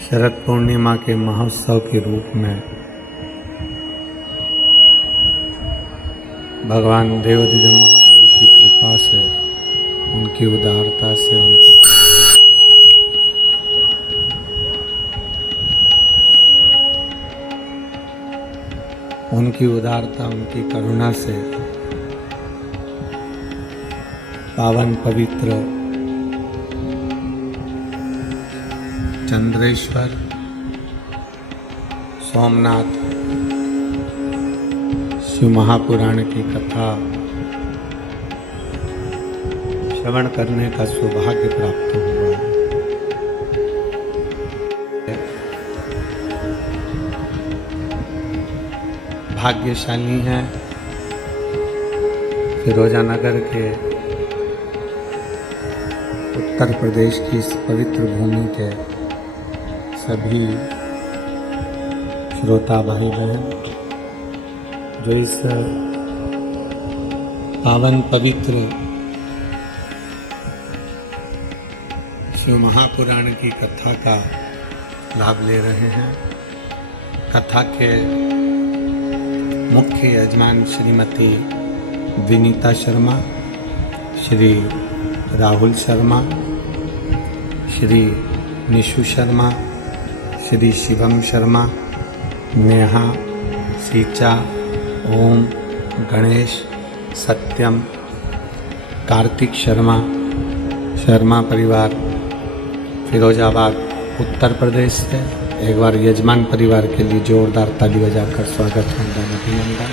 शरद पूर्णिमा के महोत्सव के रूप में भगवान देवाधिदेव महादेव की कृपा से, उनकी उदारता से, उनकी उदारता, उनकी करुणा से पावन पवित्र चंद्रेश्वर सोमनाथ शिव महापुराण की कथा श्रवण करने का सौभाग्य प्राप्त हुआ। भाग्यशाली हैं फिरोजानगर के उत्तर प्रदेश की इस पवित्र भूमि के सभी श्रोता भाई बहन जो इस पावन पवित्र शिव महापुराण की कथा का लाभ ले रहे हैं। कथा के मुख्य यजमान श्रीमती विनीता शर्मा, श्री राहुल शर्मा, श्री निशु शर्मा, श्री शिवम शर्मा, नेहा, सीचा, ओम, गणेश, सत्यम, कार्तिक शर्मा, शर्मा परिवार फिरोजाबाद उत्तर प्रदेश से एक बार यजमान परिवार के लिए जोरदार ताली बजाकर स्वागत है। अभिनंदन।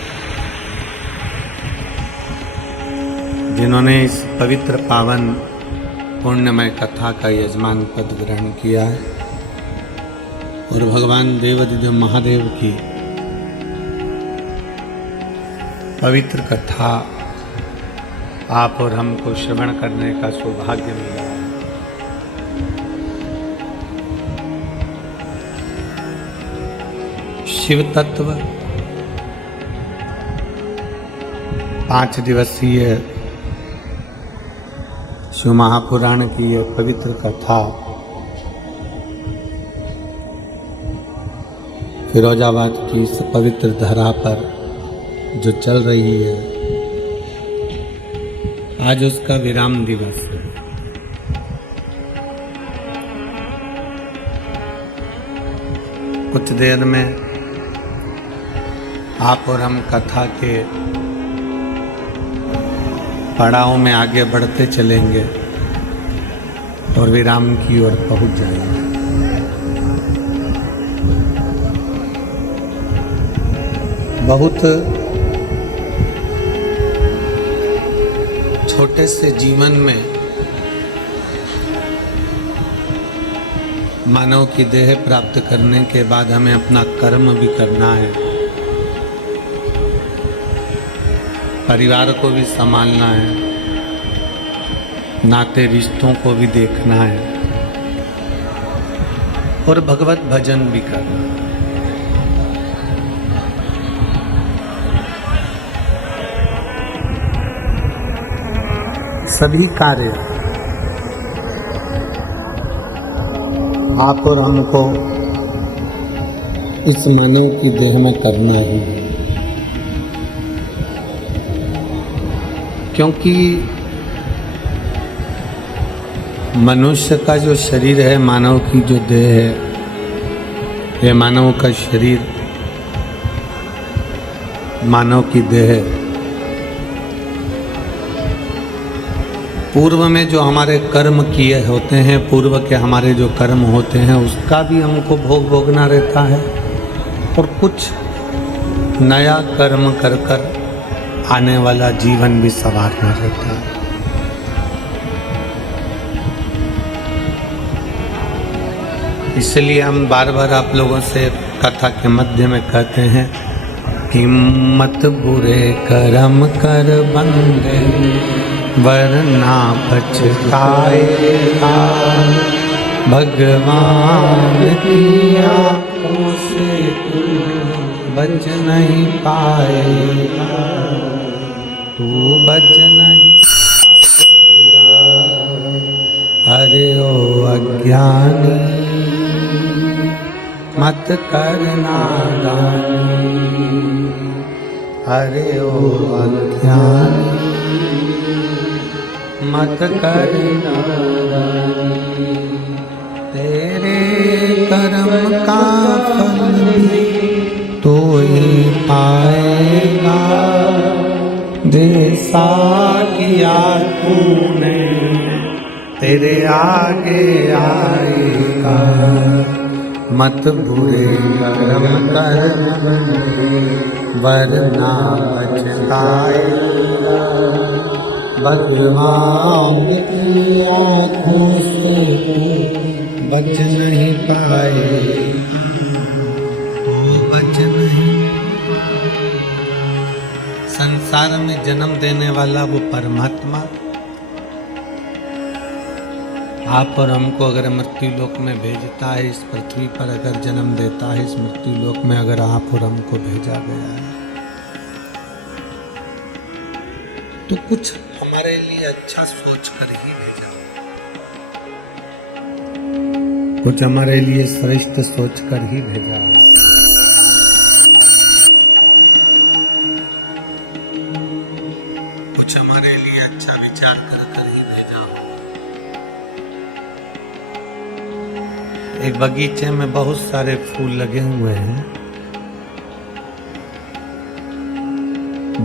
जिन्होंने इस पवित्र पावन पुण्यमय कथा का यजमान पद ग्रहण किया है और भगवान देवाधिदेव महादेव की पवित्र कथा आप और हमको श्रवण करने का सौभाग्य मिला है। शिव तत्व 5 दिवसीय शिव महापुराण की यह पवित्र कथा फिरोजाबाद की इस पवित्र धरा पर जो चल रही है, आज उसका विराम दिवस है। कुछ देर में आप और हम कथा के पड़ाव में आगे बढ़ते चलेंगे और विराम की ओर पहुंच जाएंगे। बहुत छोटे से जीवन में मानव की देह प्राप्त करने के बाद हमें अपना कर्म भी करना है, परिवार को भी संभालना है, नाते रिश्तों को भी देखना है और भगवत भजन भी करना है। सभी कार्य आप और हमको इस मानव की देह में करना ही है, क्योंकि मनुष्य का जो शरीर है, मानव की जो देह है, यह मानव का शरीर, मानव की देह पूर्व में जो हमारे कर्म किए होते हैं, पूर्व के हमारे जो कर्म होते हैं उसका भी हमको भोग भोगना रहता है और कुछ नया कर्म कर कर आने वाला जीवन भी संवारना रहता है। इसलिए हम बार बार आप लोगों से कथा के मध्य में कहते हैं कि मत बुरे कर्म कर बंदे वरना पछताएगा, भगवान की आँखों से तू बच नहीं पाएगा, तू बच नहीं पाएगा। अरे ओ अज्ञानी मत करना दानी, अरे ओ अज्ञानी मत करना दानी। तेरे कर्म का फल भी तो ही पाएगा, जैसा किया तूने तेरे आगे आएगा। मत बुरे कर्म कर वरना पछताएगा। भगवान की आँखों से बच नहीं पाए, वो बच नहीं। संसार में जन्म देने वाला वो परमात्मा आप और हमको अगर मृत्यु लोक में भेजता है, इस पृथ्वी पर अगर जन्म देता है, इस मृत्यु लोक में अगर आप और हमको भेजा गया है, तो कुछ हमारे लिए अच्छा सोच कर ही भेजा, कुछ हमारे लिए श्रेष्ठ सोच कर ही भेजा। कुछ हमारे लिए अच्छा विचार कर ही भेजा। एक बगीचे में बहुत सारे फूल लगे हुए हैं।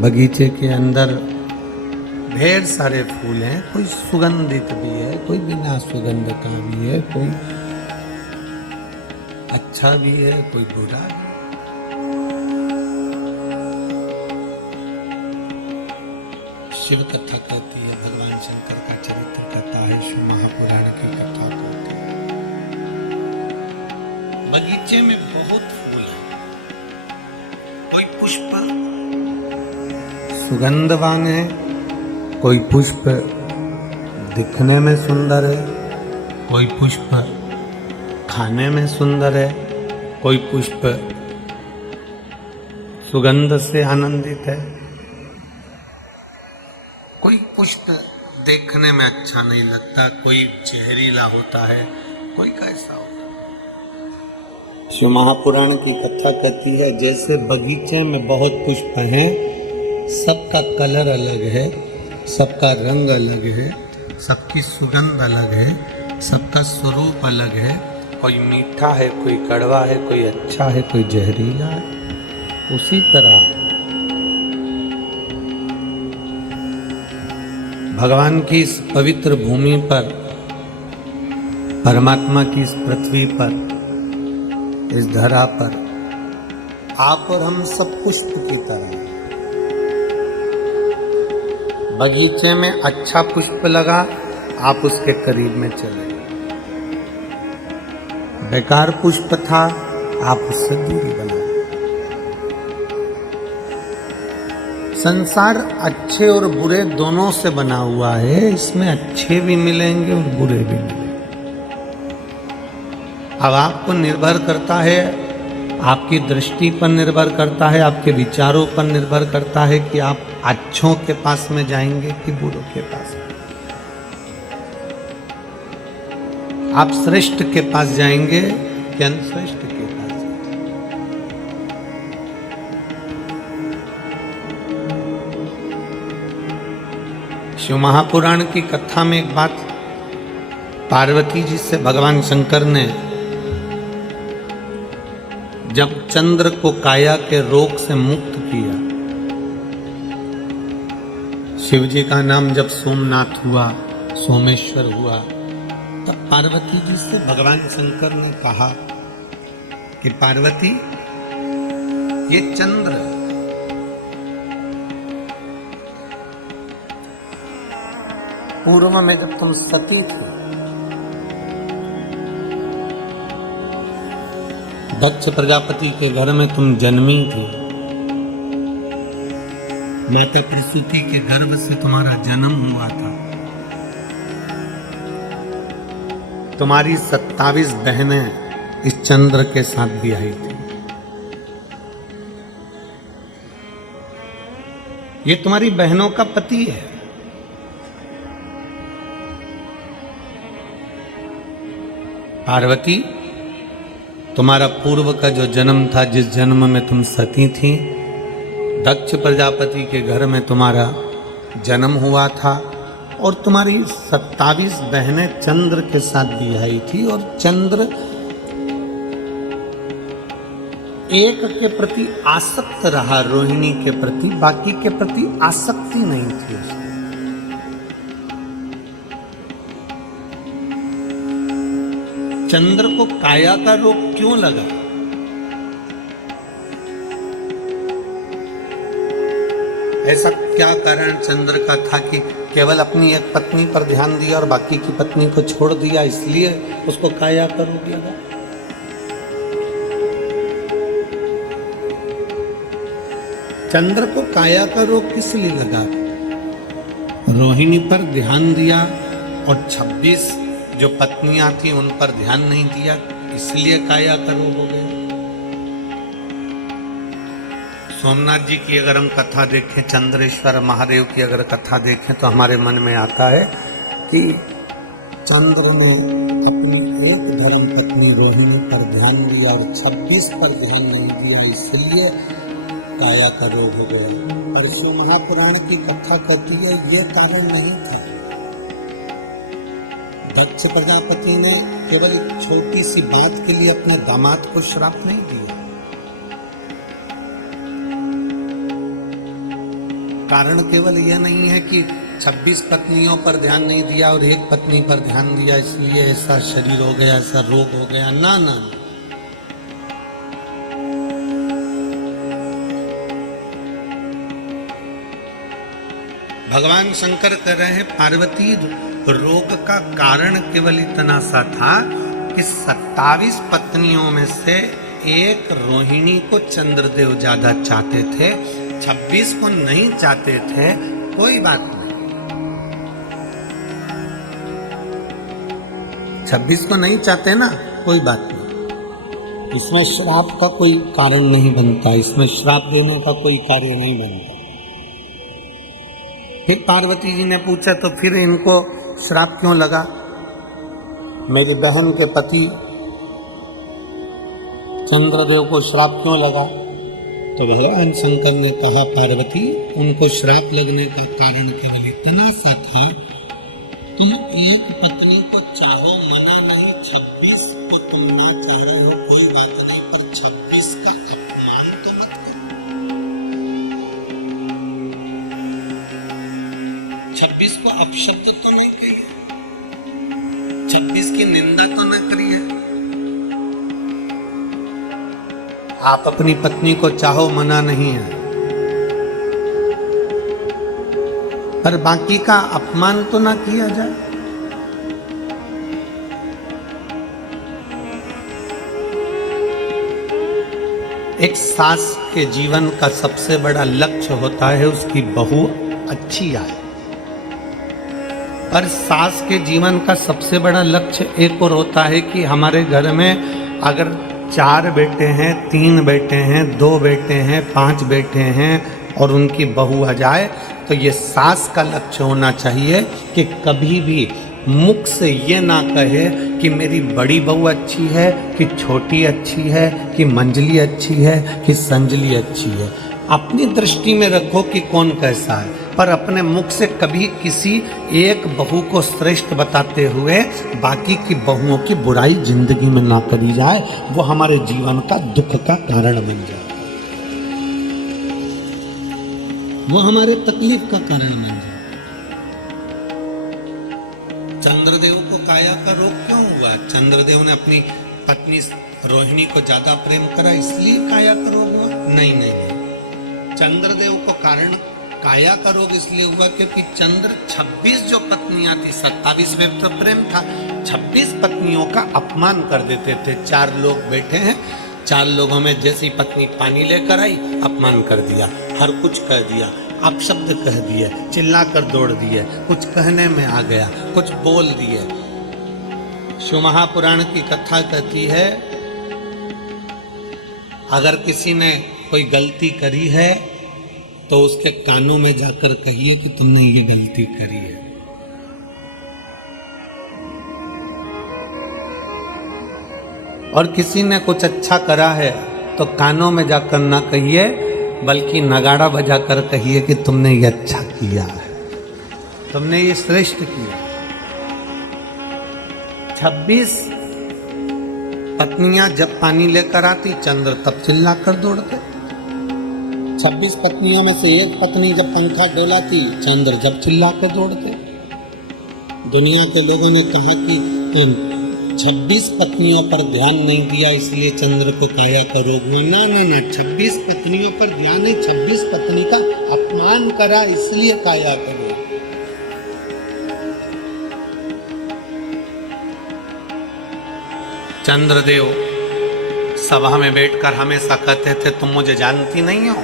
बगीचे के अंदर ढेर सारे फूल हैं, कोई सुगंधित भी है, कोई बिना सुगंध का भी है, कोई अच्छा भी है, कोई बुरा भी। शिव कथा कहती है, भगवान शंकर का चरित्र कथा है, शिव महापुराण की कथा कहती है। बगीचे में बहुत फूल है, कोई पुष्प सुगंधवान है, कोई पुष्प दिखने में सुंदर है, कोई पुष्प खाने में सुंदर है, कोई पुष्प सुगंध से आनंदित है, कोई पुष्प देखने में अच्छा नहीं लगता, कोई जहरीला होता है, कोई कैसा होता है। शिव महापुराण की कथा कहती है, जैसे बगीचे में बहुत पुष्प हैं, सबका कलर अलग है, सबका रंग अलग है, सबकी सुगंध अलग है, सबका स्वरूप अलग है। कोई मीठा है, कोई कड़वा है, कोई अच्छा है, कोई जहरीला है। उसी तरह भगवान की इस पवित्र भूमि पर, परमात्मा की इस पृथ्वी पर, इस धरा पर आप और हम सब पुष्प की तरह हैं। बगीचे में अच्छा पुष्प लगा, आप उसके करीब में चले। बेकार पुष्प था, आप उससे दूरी बना। संसार अच्छे और बुरे दोनों से बना हुआ है, इसमें अच्छे भी मिलेंगे और बुरे भी मिलेंगे। अब आपको निर्भर करता है, आपकी दृष्टि पर निर्भर करता है, आपके विचारों पर निर्भर करता है कि आप अच्छों के पास में जाएंगे कि बुरों के पास में। आप श्रेष्ठ के पास जाएंगे कि अनश्रेष्ठ के पास जाएंगे। शिव महापुराण की कथा में एक बात, पार्वती जी से भगवान शंकर ने जब चंद्र को काया के रोग से मुक्त किया, शिव जी का नाम जब सोमनाथ हुआ, सोमेश्वर हुआ, तब पार्वती जी से भगवान शंकर ने कहा कि पार्वती, ये चंद्र पूर्व में जब तुम सती थी, दक्ष प्रजापति के घर में तुम जन्मी थी, माता प्रसूति के गर्भ से तुम्हारा जन्म हुआ था, तुम्हारी 27 बहनें इस चंद्र के साथ भी आई थी। ये तुम्हारी बहनों का पति है। पार्वती, तुम्हारा पूर्व का जो जन्म था, जिस जन्म में तुम सती थी, दक्ष प्रजापति के घर में तुम्हारा जन्म हुआ था और तुम्हारी 27 बहनें चंद्र के साथ बिहाई थी और चंद्र एक के प्रति आसक्त रहा, रोहिणी के प्रति, बाकी के प्रति आसक्ति नहीं थी उसकी। चंद्र को काया का रोग क्यों लगा? ऐसा क्या कारण चंद्र का था कि केवल अपनी एक पत्नी पर ध्यान दिया और बाकी की पत्नी को छोड़ दिया, इसलिए उसको काया का रोग लगा? चंद्र को काया का रोग किस लिए लगा? रोहिणी पर ध्यान दिया और 26 जो पत्नियां थी उन पर ध्यान नहीं दिया, इसलिए काया का रोग हो गया। सोमनाथ जी की अगर हम कथा देखें, चंद्रेश्वर महादेव की अगर कथा देखें तो हमारे मन में आता है कि चंद्र ने अपनी एक धर्म पत्नी रोहिणी पर ध्यान दिया और 26 पर ध्यान नहीं दिया, इसलिए काया का रोग हो गया। और शिव महापुराण की कथा कहती है ये कारण नहीं था। दक्ष प्रजापति ने केवल एक छोटी सी बात के लिए अपने दामाद को श्राप नहीं दिया। कारण केवल यह नहीं है कि 26 पत्नियों पर ध्यान नहीं दिया और एक पत्नी पर ध्यान दिया इसलिए ऐसा शरीर हो गया, ऐसा रोग हो गया, ना ना। भगवान शंकर कह रहे हैं पार्वती रोग का कारण केवल इतना सा था कि 27 पत्नियों में से एक रोहिणी को चंद्रदेव ज्यादा चाहते थे, 26 को नहीं चाहते थे। कोई बात नहीं, 26 को नहीं चाहते ना, कोई बात नहीं। इसमें श्राप का कोई कारण नहीं बनता, इसमें श्राप देने का कोई कार्य नहीं बनता। फिर पार्वती जी ने पूछा तो फिर इनको श्राप क्यों लगा? मेरी बहन के पति चंद्रदेव को श्राप क्यों लगा? तो भगवान शंकर ने कहा पार्वती उनको श्राप लगने का कारण केवल इतना सा था, तुम एक पत्नी को चाहो मना नहीं, 26 को तुम ना चाह रहे हो कोई बात नहीं, पर 26 का अपमान तो मत करो। 26 को अपशब्द तो नहीं कहिए, 26 की निंदा तो न करिए। आप अपनी पत्नी को चाहो मना नहीं है, पर बाकी का अपमान तो ना किया जाए। एक सास के जीवन का सबसे बड़ा लक्ष्य होता है उसकी बहू अच्छी आए, पर सास के जीवन का सबसे बड़ा लक्ष्य एक और होता है कि हमारे घर में अगर 4 बेटे हैं, 3 बेटे हैं, 2 बेटे हैं, 5 बेटे हैं और उनकी बहू आ जाए, तो ये सास का लक्ष्य होना चाहिए कि कभी भी मुख से ये ना कहे कि मेरी बड़ी बहू अच्छी है, कि छोटी अच्छी है, कि मंजली अच्छी है, कि संजली अच्छी है। अपनी दृष्टि में रखो कि कौन कैसा है, पर अपने मुख से कभी किसी एक बहू को श्रेष्ठ बताते हुए बाकी की बहुओं की बुराई जिंदगी में ना करी जाए, वो हमारे जीवन का दुख का कारण बन जाए, वो हमारे तकलीफ का कारण बन जाए। चंद्रदेव को काया का रोग क्यों हुआ? चंद्रदेव ने अपनी पत्नी रोहिणी को ज्यादा प्रेम करा इसलिए काया का रोग हुआ? नहीं नहीं नहीं, चंद्रदेव को कारण काया का रोग इसलिए हुआ क्योंकि चंद्र 26 जो पत्नियां थी, 27 में तो प्रेम था, 26 पत्नियों का अपमान कर देते थे। 4 लोग बैठे हैं, 4 लोगों में जैसी पत्नी पानी लेकर आई अपमान कर दिया, हर कुछ कह दिया, अपशब्द कह दिए, चिल्ला कर दौड़ दिए, कुछ कहने में आ गया, कुछ बोल दिए। शिव महापुराण की कथा कहती है अगर किसी ने कोई गलती करी है तो उसके कानों में जाकर कहिए कि तुमने ये गलती करी है। और किसी ने कुछ अच्छा करा है तो कानों में जाकर ना कहिए, बल्कि नगाड़ा बजाकर कहिए कि तुमने ये अच्छा किया है, तुमने ये श्रेष्ठ किया। 26 पत्नियां जब पानी लेकर आती, चंद्र तब चिल्लाकर दौड़ते। 26 पत्नियों में से एक पत्नी जब पंखा डोलाती, चंद्र जब चिल्लाकर दौड़ते। दुनिया के लोगों ने कहा कि 26 पत्नियों पर ध्यान नहीं दिया इसलिए चंद्र को काया का रोग हुआ। ना ना ना, 26 पत्नियों पर ध्यान है, 26 पत्नी का अपमान करा इसलिए काया का रोग। चंद्रदेव सभा में बैठकर हमेशा कहते थे, तुम मुझे जानती नहीं हो,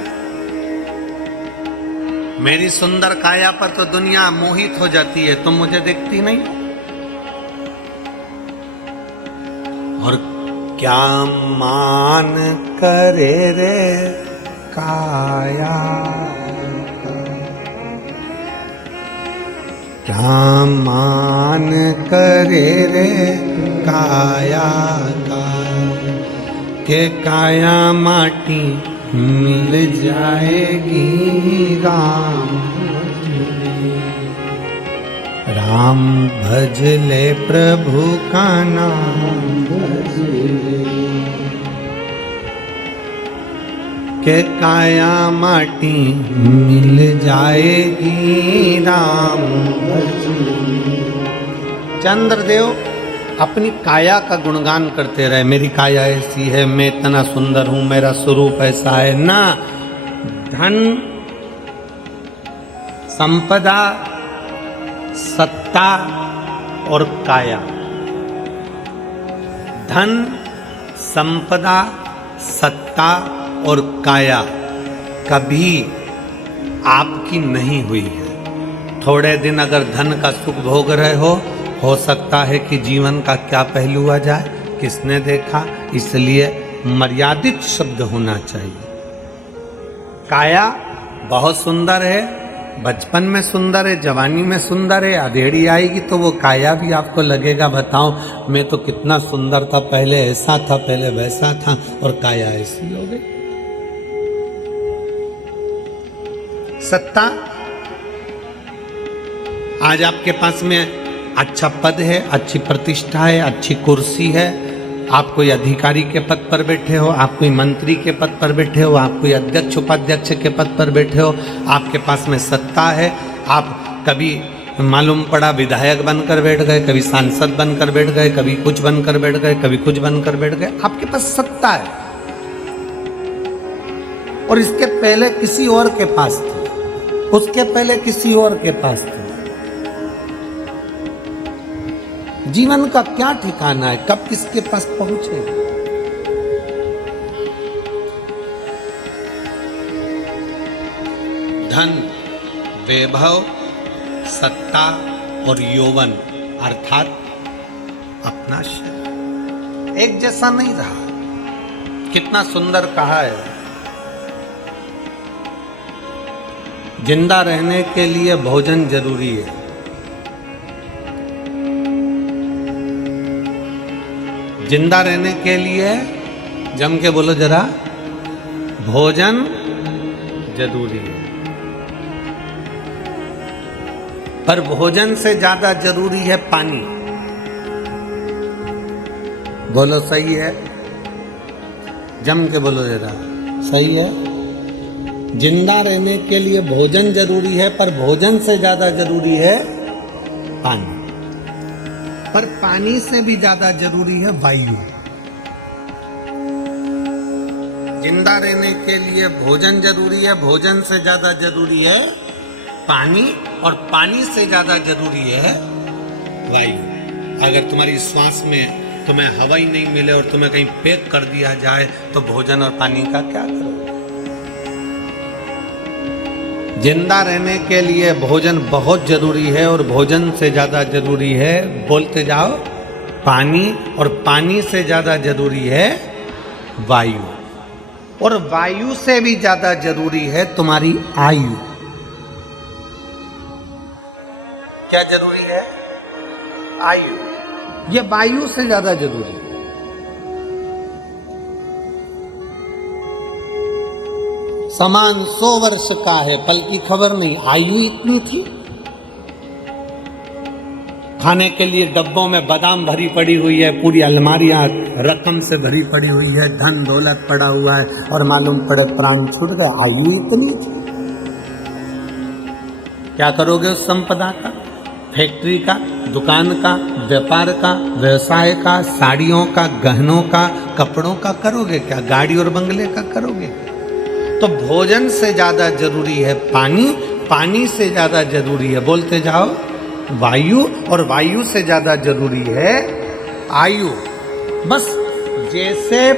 मेरी सुंदर काया पर तो दुनिया मोहित हो जाती है, तुम मुझे देखती नहीं हो। और क्या मान करे रे काया, क्या मान करे रे काया का, के काया माटी मिल जाएगी राम। राम भज ले प्रभु का नाम, के काया माटी मिल जाएगी राम। चंद्रदेव अपनी काया का गुणगान करते रहे, मेरी काया ऐसी है, मैं इतना सुंदर हूं, मेरा स्वरूप ऐसा है। ना धन संपदा सत्ता और काया, धन संपदा सत्ता और काया कभी आपकी नहीं हुई है। थोड़े दिन अगर धन का सुख भोग रहे हो सकता है कि जीवन का क्या पहलू आ जाए, किसने देखा, इसलिए मर्यादित शब्द होना चाहिए। काया बहुत सुंदर है, बचपन में सुंदर है, जवानी में सुंदर है, अधेड़ी आएगी तो वो काया भी आपको लगेगा, बताओ मैं तो कितना सुंदर था पहले, ऐसा था पहले, वैसा था, और काया ऐसी हो गई। सत्ता, आज आपके पास में अच्छा पद है, अच्छी प्रतिष्ठा है, अच्छी कुर्सी है, आप कोई अधिकारी के पद पर बैठे हो, आप कोई मंत्री के पद पर बैठे हो, आप कोई अध्यक्ष उपाध्यक्ष के पद पर बैठे हो, आपके पास में सत्ता है। आप कभी मालूम पड़ा विधायक बनकर बैठ गए, कभी सांसद बनकर बैठ गए, कभी कुछ बनकर बैठ गए, कभी कुछ बनकर बैठ गए, आपके पास सत्ता है। और इसके पहले किसी और के पास थी, उसके पहले किसी और के पास थी। जीवन का क्या ठिकाना है, कब किसके पास पहुंचे। धन, वैभव, सत्ता और यौवन अर्थात अपना शरीर एक जैसा नहीं रहा। कितना सुंदर कहा है, जिंदा रहने के लिए भोजन जरूरी है। जिंदा रहने के लिए जम के बोलो जरा, भोजन जरूरी है, पर भोजन से ज्यादा जरूरी है पानी। बोलो सही है, जम के बोलो जरा, सही है। जिंदा रहने के लिए भोजन जरूरी है, पर भोजन से ज्यादा जरूरी है पानी, पर पानी से भी ज्यादा जरूरी है वायु। जिंदा रहने के लिए भोजन जरूरी है, भोजन से ज्यादा जरूरी है पानी, और पानी से ज्यादा जरूरी है वायु। अगर तुम्हारी श्वास में तुम्हें हवा ही नहीं मिले और तुम्हें कहीं पैक कर दिया जाए तो भोजन और पानी का क्या करोगे। जिंदा रहने के लिए भोजन बहुत जरूरी है, और भोजन से ज्यादा जरूरी है, बोलते जाओ, पानी, और पानी से ज्यादा जरूरी है वायु, और वायु से भी ज्यादा जरूरी है तुम्हारी आयु। क्या जरूरी है? आयु। ये वायु से ज्यादा जरूरी है। सामान 100 वर्ष का है, फल की खबर नहीं, आयु इतनी थी। खाने के लिए डब्बों में बादाम भरी पड़ी हुई है, पूरी अलमारियां रकम से भरी पड़ी हुई है, धन दौलत पड़ा हुआ है, और मालूम पड़े प्राण छूट गए, आयु इतनी थी। क्या करोगे उस संपदा का? फैक्ट्री का, दुकान का, व्यापार का, व्यवसाय का, साड़ियों का, गहनों का, कपड़ों का करोगे क्या? गाड़ी और बंगले का करोगे? तो भोजन से ज्यादा जरूरी है पानी, पानी से ज्यादा जरूरी है, बोलते जाओ, वायु, और वायु से ज्यादा जरूरी है आयु। बस जैसे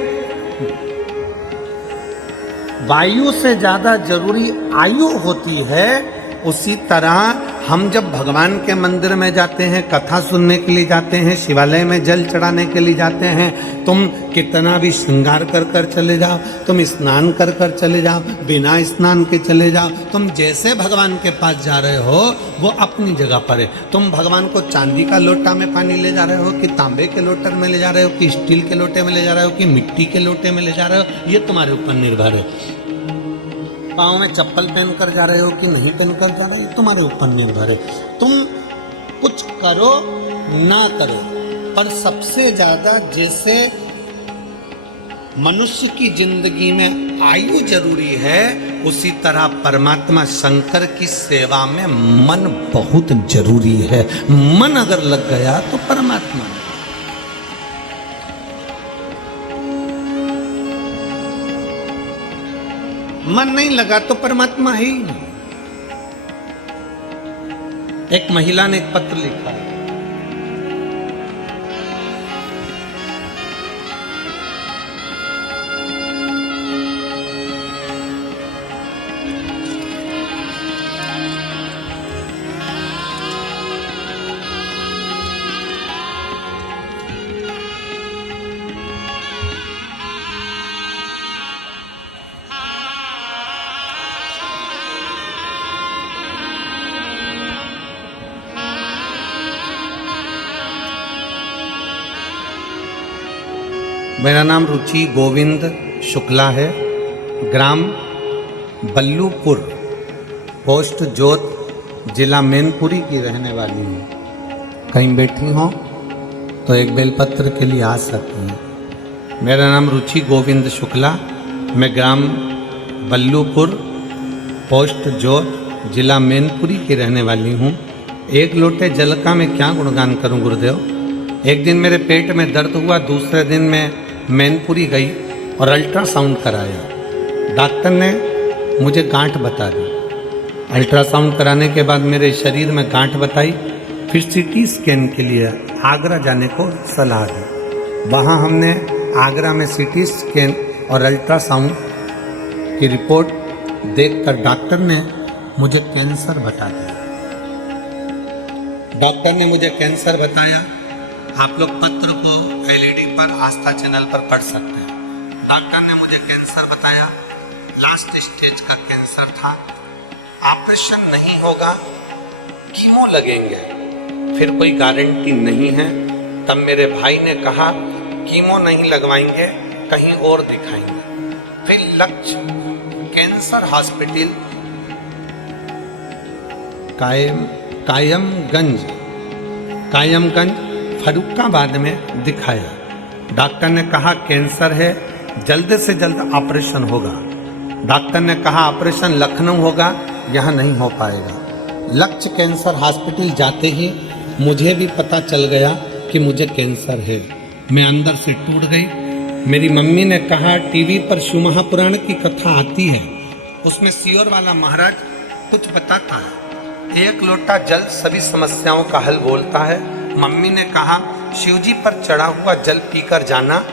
वायु से ज्यादा जरूरी आयु होती है, उसी तरह हम जब भगवान के मंदिर में जाते हैं, कथा सुनने के लिए जाते हैं, शिवालय में जल चढ़ाने के लिए जाते हैं, तुम कितना भी श्रृंगार कर कर चले जाओ, तुम स्नान कर कर चले जाओ, बिना स्नान के चले जाओ, तुम जैसे भगवान के पास जा रहे हो वो अपनी जगह पर है। तुम भगवान को चांदी का लोटा में पानी ले जा रहे हो, कि तांबे के लोटे में ले जा रहे हो, कि स्टील के लोटे में ले जा रहे हो, कि मिट्टी के लोटे में ले जा रहे हो, ये तुम्हारे ऊपर निर्भर है। पाँव में चप्पल पहनकर जा रहे हो कि नहीं पहनकर जा रहे हो, तुम्हारे ऊपर निर्भर है। तुम कुछ करो ना करो, पर सबसे ज्यादा जैसे मनुष्य की जिंदगी में आयु जरूरी है, उसी तरह परमात्मा शंकर की सेवा में मन बहुत जरूरी है। मन अगर लग गया तो परमात्मा। मन नहीं लगा तो परमात्मा ही नहीं। एक महिला ने एक पत्र लिखा है, मेरा नाम रुचि गोविंद शुक्ला है, ग्राम बल्लूपुर, पोस्ट जोत, जिला मैनपुरी की रहने वाली हूँ। कहीं बैठी हो तो एक बेलपत्र के लिए आ सकती हैं। मेरा नाम रुचि गोविंद शुक्ला, मैं ग्राम बल्लूपुर, पोस्ट जोत, जिला मैनपुरी की रहने वाली हूँ। एक लोटे जल का मैं क्या गुणगान करूँ गुरुदेव। एक दिन मेरे पेट में दर्द हुआ, दूसरे दिन मैं मैनपुरी गई और अल्ट्रासाउंड कराया। डॉक्टर ने मुझे गांठ बता दी। अल्ट्रासाउंड कराने के बाद मेरे शरीर में गांठ बताई, फिर सीटी स्कैन के लिए आगरा जाने को सलाह दी। वहाँ हमने आगरा में सीटी स्कैन और अल्ट्रासाउंड की रिपोर्ट देखकर डॉक्टर ने मुझे कैंसर बता दिया। डॉक्टर ने मुझे कैंसर बताया। आप लोग पत्र को एलईडी पर आस्था चैनल पर पढ़ सकते हैं। डॉक्टर ने मुझे कैंसर बताया, लास्ट स्टेज का कैंसर था, ऑपरेशन नहीं होगा, कीमो लगेंगे, फिर कोई गारंटी नहीं है। तब मेरे भाई ने कहा कीमो नहीं लगवाएंगे, कहीं और दिखाएंगे। फिर लक्ष्य कैंसर हॉस्पिटल कायमगंज फरुखाबाद में दिखाया। डॉक्टर ने कहा कैंसर है, जल्द से जल्द ऑपरेशन होगा। डॉक्टर ने कहा ऑपरेशन लखनऊ होगा, यहाँ नहीं हो पाएगा। लक्ष्य कैंसर हॉस्पिटल जाते ही मुझे भी पता चल गया कि मुझे कैंसर है। मैं अंदर से टूट गई। मेरी मम्मी ने कहा टीवी पर शिव महापुराण की कथा आती है, उसमें सियोर वाला महाराज कुछ बताता है, एक लोटा जल सभी समस्याओं का हल बोलता है। मम्मी ने कहा शिवजी पर चढ़ा हुआ जल पीकर जाना,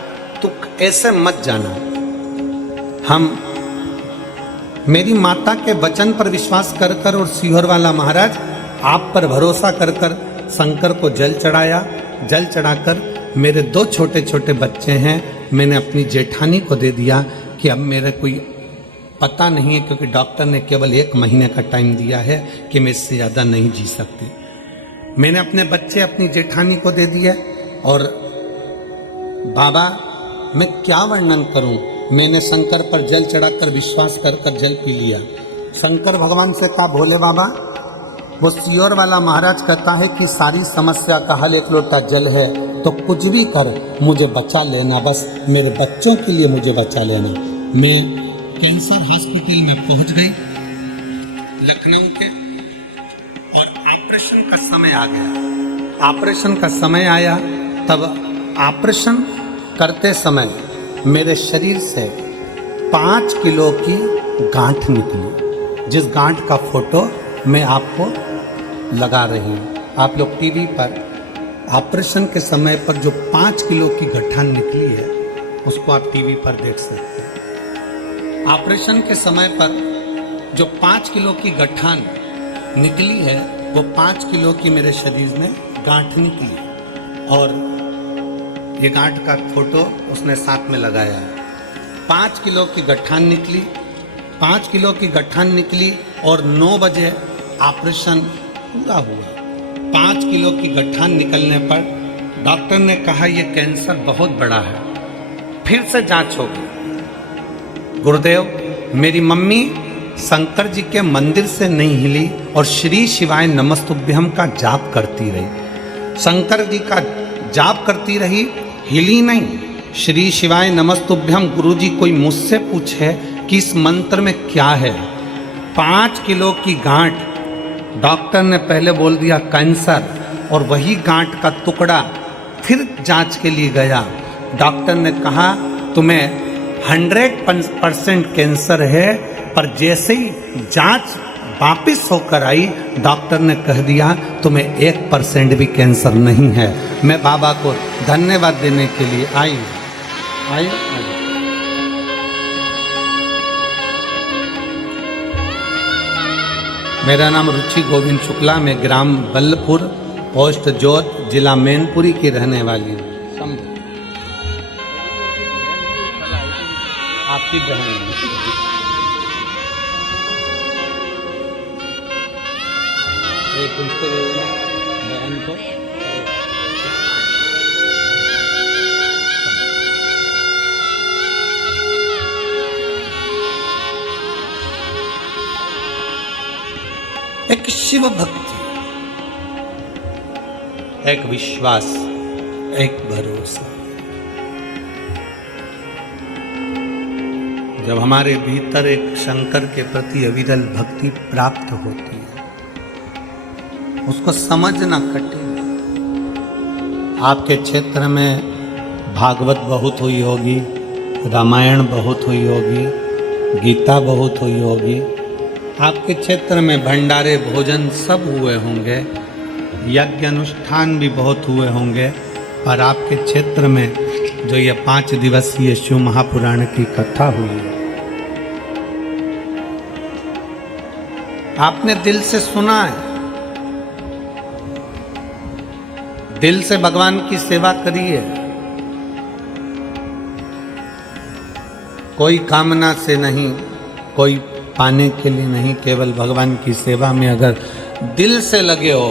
तो ऐसे मत जाना। हम मेरी माता के वचन पर विश्वास कर कर और सियोर वाला महाराज आप पर भरोसा कर कर शंकर को जल चढ़ाया। जल चढ़ाकर मेरे 2 छोटे छोटे बच्चे हैं, मैंने अपनी जेठानी को दे दिया कि अब मेरे कोई पता नहीं है, क्योंकि डॉक्टर ने केवल 1 महीने का टाइम दिया है कि मैं इससे ज़्यादा नहीं जी सकती। मैंने अपने बच्चे अपनी जेठानी को दे दिए। और बाबा मैं क्या वर्णन करूं, मैंने शंकर पर जल चढ़ाकर विश्वास कर कर जल पी लिया। शंकर भगवान से कहा, भोले बाबा, वो सियोर वाला महाराज कहता है कि सारी समस्या का हल 1 लोटा जल है, तो कुछ भी कर मुझे बचा लेना, बस मेरे बच्चों के लिए मुझे बचा लेना। मैं कैंसर हॉस्पिटल में पहुंच गई लखनऊ के, और ऑपरेशन का समय आ गया। ऑपरेशन का समय आया, तब ऑपरेशन करते समय मेरे शरीर से 5 किलो की गांठ निकली, जिस गांठ का फोटो मैं आपको लगा रही हूँ। आप लोग टीवी पर ऑपरेशन के समय पर जो 5 किलो की गठान निकली है, उसको आप टीवी पर देख सकते हैं। ऑपरेशन के समय पर जो 5 किलो की गठान निकली है, वो 5 किलो की मेरे शरीर में गांठ निकली, और ये गांठ का फोटो उसने साथ में लगाया है। 5 किलो की गठान निकली, 5 किलो की गठान निकली, और 9 बजे ऑपरेशन पूरा हुआ। 5 किलो की गठान निकलने पर डॉक्टर ने कहा, ये कैंसर बहुत बड़ा है, फिर से जांच होगी। गुरुदेव, मेरी मम्मी शंकर जी के मंदिर से नहीं हिली और श्री शिवाय नमस्तुभ्यम का जाप करती रही। शंकर जी का जाप करती रही, हिली नहीं। श्री शिवाय नमस्तुभ्यम गुरुजी कोई मुझसे पूछे कि इस मंत्र में क्या है, 5 किलो की गांठ, डॉक्टर ने पहले बोल दिया कैंसर, और वही गांठ का टुकड़ा फिर जांच के लिए गया। डॉक्टर ने कहा तुम्हें 100% कैंसर है, पर जैसे ही जांच वापिस होकर आई, डॉक्टर ने कह दिया तुम्हें 1% भी कैंसर नहीं है। मैं बाबा को धन्यवाद देने के लिए आई। मेरा नाम रुचि गोविंद शुक्ला, मैं ग्राम बल्लपुर, पोस्ट जोत, जिला मैनपुरी की रहने वाली हूँ। आपकी बहन एक उनको बहन को एक शिव भक्ति, एक विश्वास, एक भरोसा। जब हमारे भीतर एक शंकर के प्रति अविरल भक्ति प्राप्त होती है, उसको समझना कठिन। आपके क्षेत्र में भागवत बहुत हुई होगी, रामायण बहुत हुई होगी, गीता बहुत हुई होगी। आपके क्षेत्र में भंडारे भोजन सब हुए होंगे, यज्ञ अनुष्ठान भी बहुत हुए होंगे, पर आपके क्षेत्र में जो ये 5 दिवसीय शिव महापुराण की कथा हुई है, आपने दिल से सुना है, दिल से भगवान की सेवा करी है, कोई कामना से नहीं, कोई पाने के लिए नहीं, केवल भगवान की सेवा में अगर दिल से लगे हो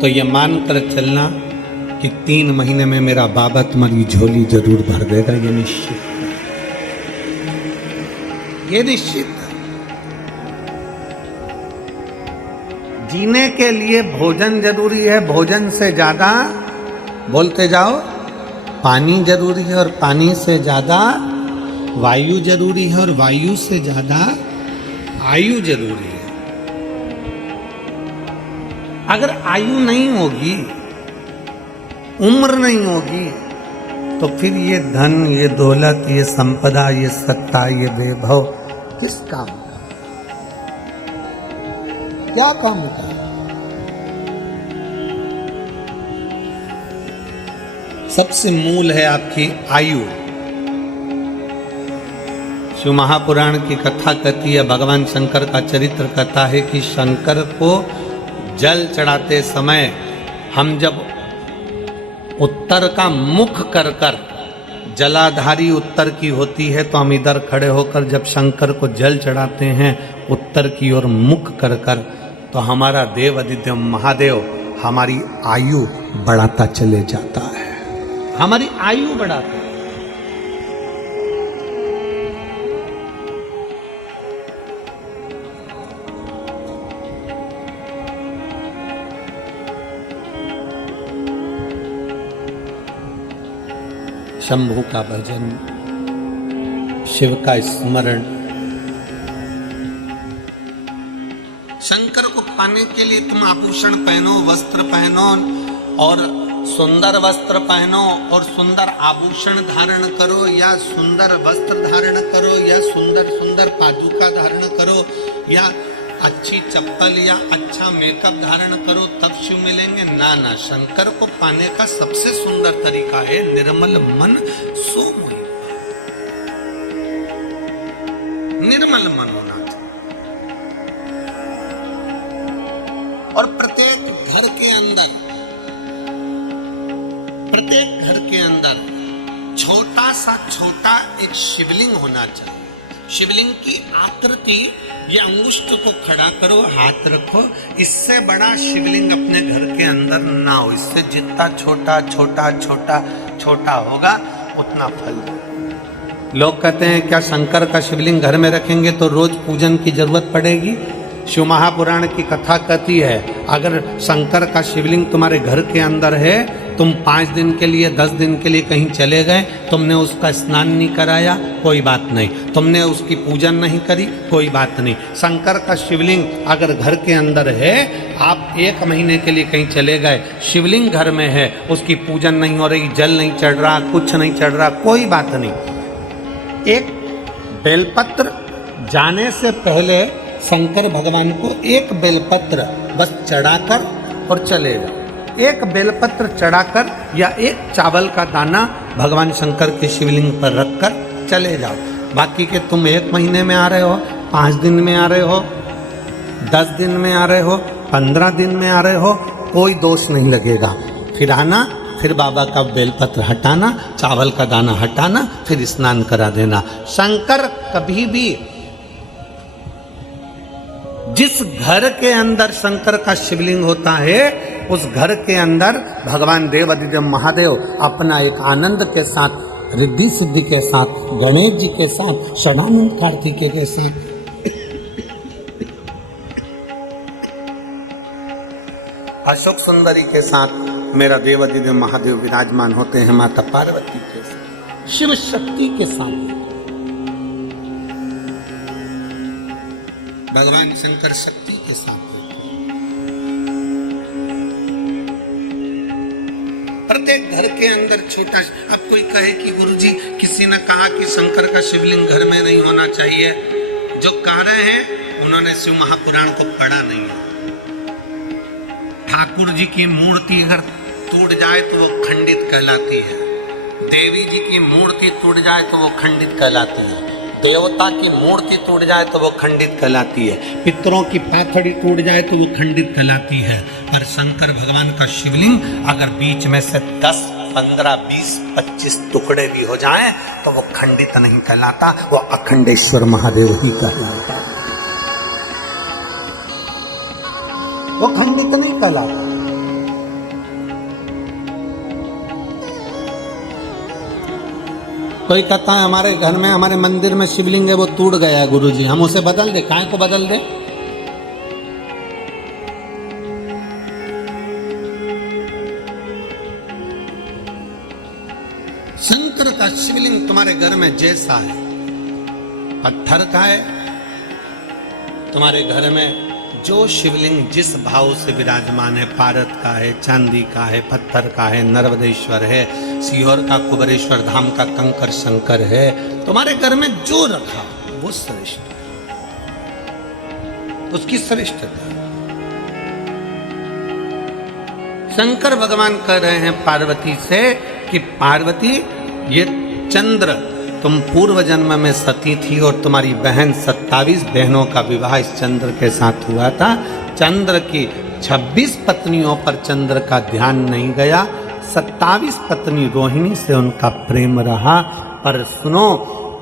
तो ये मान कर चलना कि 3 महीने में मेरा बाबा तुम्हारी झोली जरूर भर देगा। ये निश्चित, ये निश्चित। जीने के लिए भोजन जरूरी है, भोजन से ज्यादा, बोलते जाओ, पानी जरूरी है, और पानी से ज्यादा वायु जरूरी है, और वायु से ज्यादा आयु जरूरी है। अगर आयु नहीं होगी, उम्र नहीं होगी, तो फिर ये धन, ये दौलत, ये संपदा, ये सत्ता, ये वैभव किस काम का? क्या काम का? सबसे मूल है आपकी आयु। शिव महापुराण की कथा कहती है, भगवान शंकर का चरित्र कहता है कि शंकर को जल चढ़ाते समय हम जब उत्तर का मुख कर कर, जलाधारी उत्तर की होती है, तो हम इधर खड़े होकर जब शंकर को जल चढ़ाते हैं उत्तर की ओर मुख कर कर, तो हमारा देव आदित्य महादेव हमारी आयु बढ़ाता चले जाता है, हमारी आयु बढ़ाता है। शंभू का भजन, शिव का स्मरण। शंकर को पाने के लिए तुम आभूषण पहनो, वस्त्र पहनो और सुंदर वस्त्र पहनो और सुंदर आभूषण धारण करो, या सुंदर वस्त्र धारण करो, या सुंदर सुंदर पादुका धारण करो, या अच्छी चप्पल या अच्छा मेकअप धारण करो, तब शिव मिलेंगे। ना ना, शंकर को पाने का सबसे सुंदर तरीका है निर्मल मन सो मोहि। निर्मल मन होना चाहिए। और प्रत्येक घर के अंदर छोटा सा छोटा एक शिवलिंग होना चाहिए। शिवलिंग की आकृति, ये अंगुष्ठ को खड़ा करो, हाथ रखो, इससे बड़ा शिवलिंग अपने घर के अंदर ना हो। इससे जितना छोटा छोटा छोटा छोटा होगा उतना फल। लोग कहते हैं क्या शंकर का शिवलिंग घर में रखेंगे तो रोज पूजन की जरूरत पड़ेगी? शिव महापुराण की कथा कहती है अगर शंकर का शिवलिंग तुम्हारे घर के अंदर है, तुम 5 दिन के लिए 10 दिन के लिए कहीं चले गए, तुमने उसका स्नान नहीं कराया, कोई बात नहीं। तुमने उसकी पूजन नहीं करी, कोई बात नहीं। शंकर का शिवलिंग अगर घर के अंदर है, आप 1 महीने के लिए कहीं चले गए, शिवलिंग घर में है, उसकी पूजन नहीं हो रही, जल नहीं चढ़ रहा, कुछ नहीं चढ़ रहा, कोई बात नहीं। एक बेलपत्र जाने से पहले शंकर भगवान को एक बेलपत्र बस चढ़ाकर और चले जाओ। एक बेलपत्र चढ़ाकर या एक चावल का दाना भगवान शंकर के शिवलिंग पर रखकर चले जाओ। बाकी के तुम 1 महीने में आ रहे हो, 5 दिन में आ रहे हो, 10 दिन में आ रहे हो, 15 दिन में आ रहे हो, कोई दोष नहीं लगेगा। फिर आना, फिर बाबा का बेलपत्र हटाना, चावल का दाना हटाना, फिर स्नान करा देना। शंकर कभी भी, जिस घर के अंदर शंकर का शिवलिंग होता है, उस घर के अंदर भगवान देवाधिदेव महादेव अपना एक आनंद के साथ, रिद्धि सिद्धि के साथ, गणेश जी के साथ, षडानंद कार्तिकेय के साथ, अशोक सुंदरी के साथ मेरा देवाधिदेव महादेव विराजमान होते हैं। माता पार्वती के साथ, शिव शक्ति के साथ, भगवान शंकर शक्ति के साथ। प्रत्येक घर के अंदर छोटा। अब कोई कहे कि गुरुजी किसी ने कहा कि शंकर का शिवलिंग घर में नहीं होना चाहिए, जो कह रहे हैं उन्होंने शिव महापुराण को पढ़ा नहीं है। ठाकुर जी की मूर्ति अगर टूट जाए तो वो खंडित कहलाती है। देवी जी की मूर्ति टूट जाए तो वो खंडित कहलाती है। देवता की मूर्ति टूट जाए तो वो खंडित कहलाती है। पितरों की पाथड़ी टूट जाए तो वो खंडित कहलाती है। पर शंकर भगवान का शिवलिंग अगर बीच में से 10, 15, 20, 25 टुकड़े भी हो जाएं तो वो खंडित नहीं कहलाता, वो अखंडेश्वर महादेव ही कहलाता, वो खंडित नहीं कहलाता। कोई कहता है हमारे घर में, हमारे मंदिर में शिवलिंग है वो टूट गया है गुरुजी, हम उसे बदल दे। काहे को बदल दे? शंकर का शिवलिंग तुम्हारे घर में जैसा है, पत्थर का है, तुम्हारे घर में जो शिवलिंग जिस भाव से विराजमान है, पारद का है, चांदी का है, पत्थर का है, नर्मदेश्वर है, सीहोर का कुबेरेश्वर धाम का कंकर शंकर है, तुम्हारे घर में जो रखा वो श्रेष्ठ, उसकी श्रेष्ठता। शंकर भगवान कह रहे हैं पार्वती से कि पार्वती, ये चंद्र, तुम पूर्व जन्म में सती थी और तुम्हारी बहन 27 बहनों का विवाह इस चंद्र के साथ हुआ था। चंद्र की 26 पत्नियों पर चंद्र का ध्यान नहीं गया, 27 पत्नी रोहिणी से उनका प्रेम रहा। पर सुनो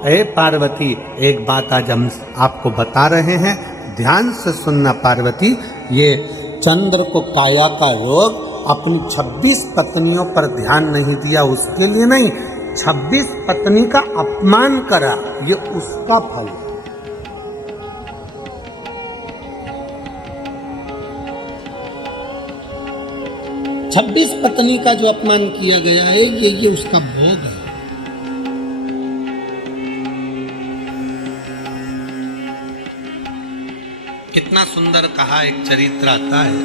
ए पार्वती, एक बात आज हम आपको बता रहे हैं, ध्यान से सुनना पार्वती। ये चंद्र को काया का रोग अपनी 26 पत्नियों पर ध्यान नहीं दिया, उसके लिए नहीं, 26 पत्नी का अपमान करा, ये उसका फल है। छब्बीस पत्नी का जो अपमान किया गया है, ये उसका भोग है। कितना सुंदर कहा एक चरित्र आता है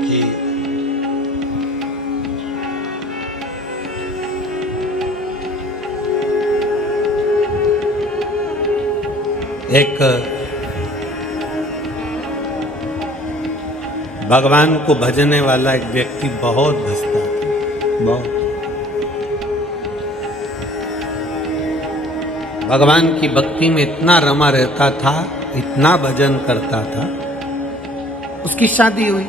कि एक भगवान को भजने वाला एक व्यक्ति बहुत भजता था, बहुत भगवान की भक्ति में इतना रमा रहता था, इतना भजन करता था। उसकी शादी हुई,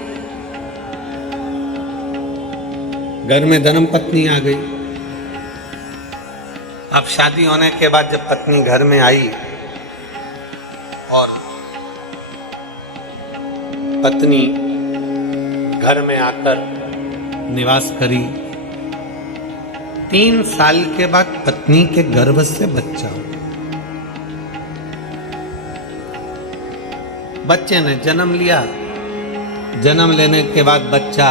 घर में धर्मपत्नी आ गई। अब शादी होने के बाद जब पत्नी घर में आई और पत्नी घर में आकर निवास करी, 3 साल के बाद पत्नी के गर्भ से बच्चा हुआ। बच्चे ने जन्म लिया। जन्म लेने के बाद बच्चा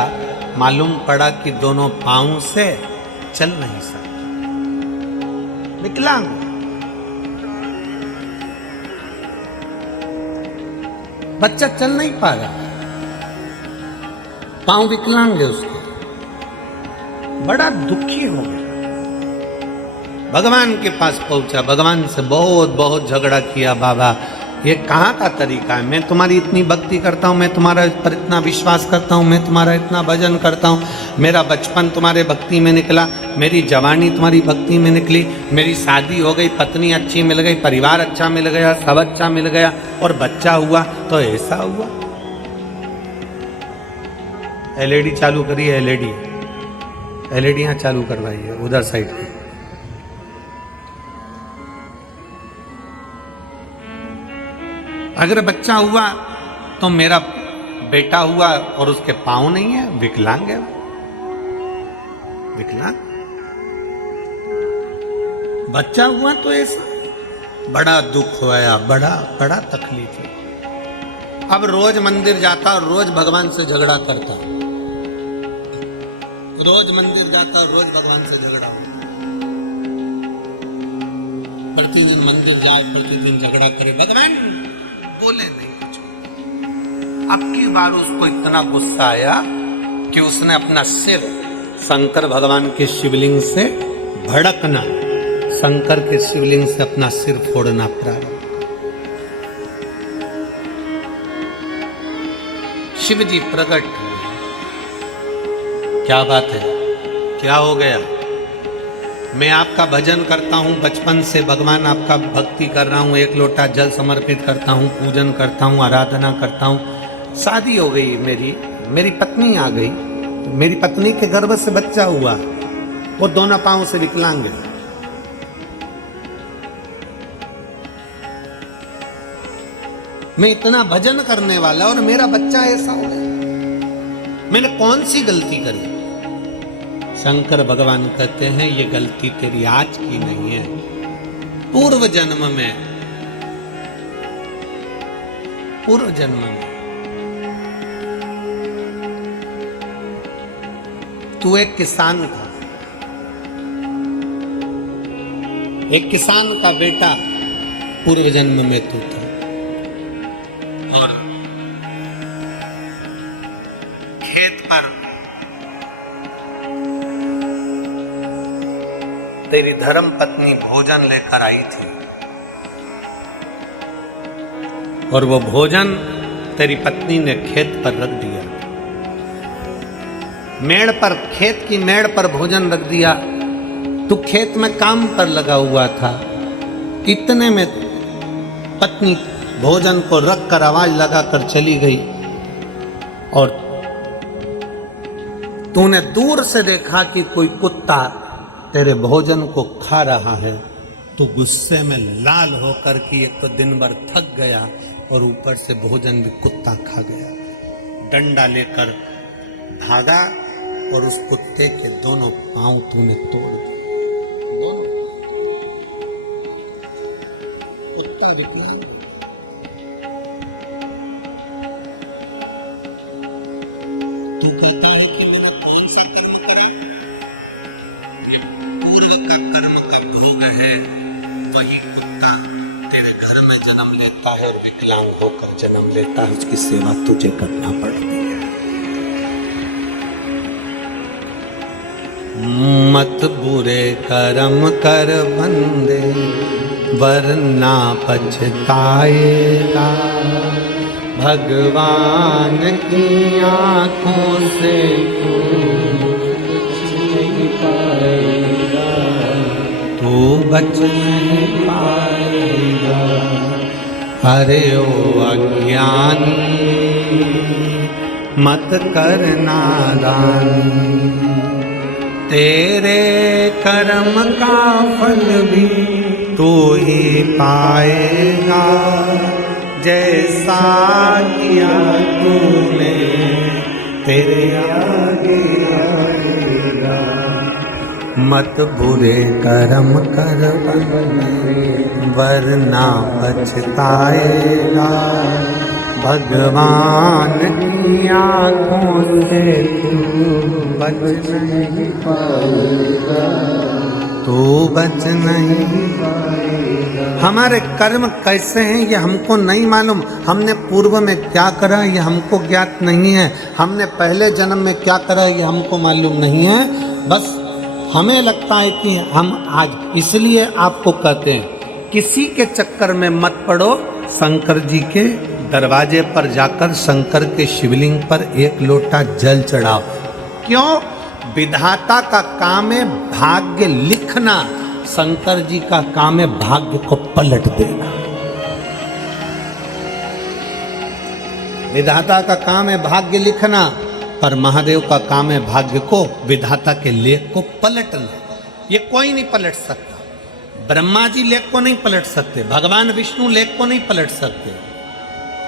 मालूम पड़ा कि दोनों पांव से चल नहीं सकता, विकलांग। बच्चा चल नहीं पा रहा, पांव विकलांग है उसके। बड़ा दुखी हो गया, भगवान के पास पहुंचा, भगवान से बहुत बहुत झगड़ा किया। बाबा ये कहाँ का तरीका है? मैं तुम्हारी इतनी भक्ति करता हूँ, मैं तुम्हारा पर इतना विश्वास करता हूँ, मैं तुम्हारा इतना भजन करता हूँ, मेरा बचपन तुम्हारे भक्ति में निकला, मेरी जवानी तुम्हारी भक्ति में निकली, मेरी शादी हो गई, पत्नी अच्छी मिल गई, परिवार अच्छा मिल गया, सब अच्छा मिल गया और बच्चा हुआ तो ऐसा हुआ। एलईडी चालू करिए, एलईडी यहाँ चालू करवाइए उधर साइड की। अगर बच्चा हुआ तो मेरा बेटा हुआ और उसके पांव नहीं है, विकलांग है, विकलांग। बच्चा हुआ तो ऐसा बड़ा दुख हुआ, बड़ा बड़ा तकलीफ है। अब रोज मंदिर जाता और रोज भगवान से झगड़ा करता, रोज मंदिर जाता और रोज भगवान से झगड़ा। प्रतिदिन मंदिर जाए, प्रतिदिन झगड़ा करे, भगवान बोले नहीं कुछ। अब की बार उसको इतना गुस्सा आया कि उसने अपना सिर शंकर भगवान के शिवलिंग से भड़कना, शंकर के शिवलिंग से अपना सिर फोड़ना प्रारंभ। शिव जी प्रकट हुए। क्या बात है, क्या हो गया? मैं आपका भजन करता हूँ बचपन से, भगवान आपका भक्ति कर रहा हूँ, 1 लोटा जल समर्पित करता हूँ, पूजन करता हूँ, आराधना करता हूँ। शादी हो गई, मेरी पत्नी आ गई, मेरी पत्नी के गर्भ से बच्चा हुआ, वो दोनों पांव से विकलांग है। मैं इतना भजन करने वाला और मेरा बच्चा ऐसा हो गया, मैंने कौन सी गलती करी? शंकर भगवान कहते हैं ये गलती तेरी आज की नहीं है, पूर्व जन्म में तू एक किसान था, एक किसान का बेटा पूर्व जन्म में तू था, और खेत पर तेरी धर्म पत्नी भोजन लेकर आई थी, और वो भोजन तेरी पत्नी ने खेत पर रख दिया, मेड़ पर, खेत की मेड़ पर भोजन रख दिया। तू खेत में काम पर लगा हुआ था, इतने में पत्नी भोजन को रख कर आवाज लगाकर चली गई, और तूने दूर से देखा कि कोई कुत्ता तेरे भोजन को खा रहा है। तो गुस्से में लाल होकर कि एक तो दिन भर थक गया और ऊपर से भोजन भी कुत्ता खा गया, डंडा लेकर भागा और उस कुत्ते के दोनों पांव तूने तोड़ दिए, दोनों। कुत्ता विकलांग। तू कहता है कि मैंने कौन सा कर्म करा? ये पूर्व का कर्म का भोग है। वही कुत्ता तेरे घर में जन्म लेता है और विकलांग होकर जन्म लेता है, उसकी सेवा तुझे करना पड़ती है। मत बुरे कर्म कर बंदे, वरना पछताएगा। भगवान की आंखों से तू बच नहीं पाएगा। अरे ओ अज्ञानी, मत कर नादानी, तेरे कर्म का फल भी तू ही पाएगा। जैसा किया तूने तेरे आगे आएगा। मत बुरे कर्म कर बंदे, वरना पछताएगा। भगवान की आंखों से तू बच नहीं पाएगा, तू बच नहीं पाएगा। हमारे कर्म कैसे हैं ये हमको नहीं मालूम। हमने पूर्व में क्या करा ये हमको ज्ञात नहीं है। हमने पहले जन्म में क्या करा ये हमको मालूम नहीं है। बस हमें लगता है कि हम आज, इसलिए आपको कहते हैं किसी के चक्कर में मत पड़ो। शंकर जी के दरवाजे पर जाकर शंकर के शिवलिंग पर एक लोटा जल चढ़ाओ। क्यों? विधाता का काम है भाग्य लिखना, शंकर जी का काम है भाग्य को पलट देना। विधाता का काम है भाग्य लिखना, पर महादेव का काम है भाग्य को, विधाता के लेख को पलटना। ये कोई नहीं पलट सकता। ब्रह्मा जी लेख को नहीं पलट सकते, भगवान विष्णु लेख को नहीं पलट सकते,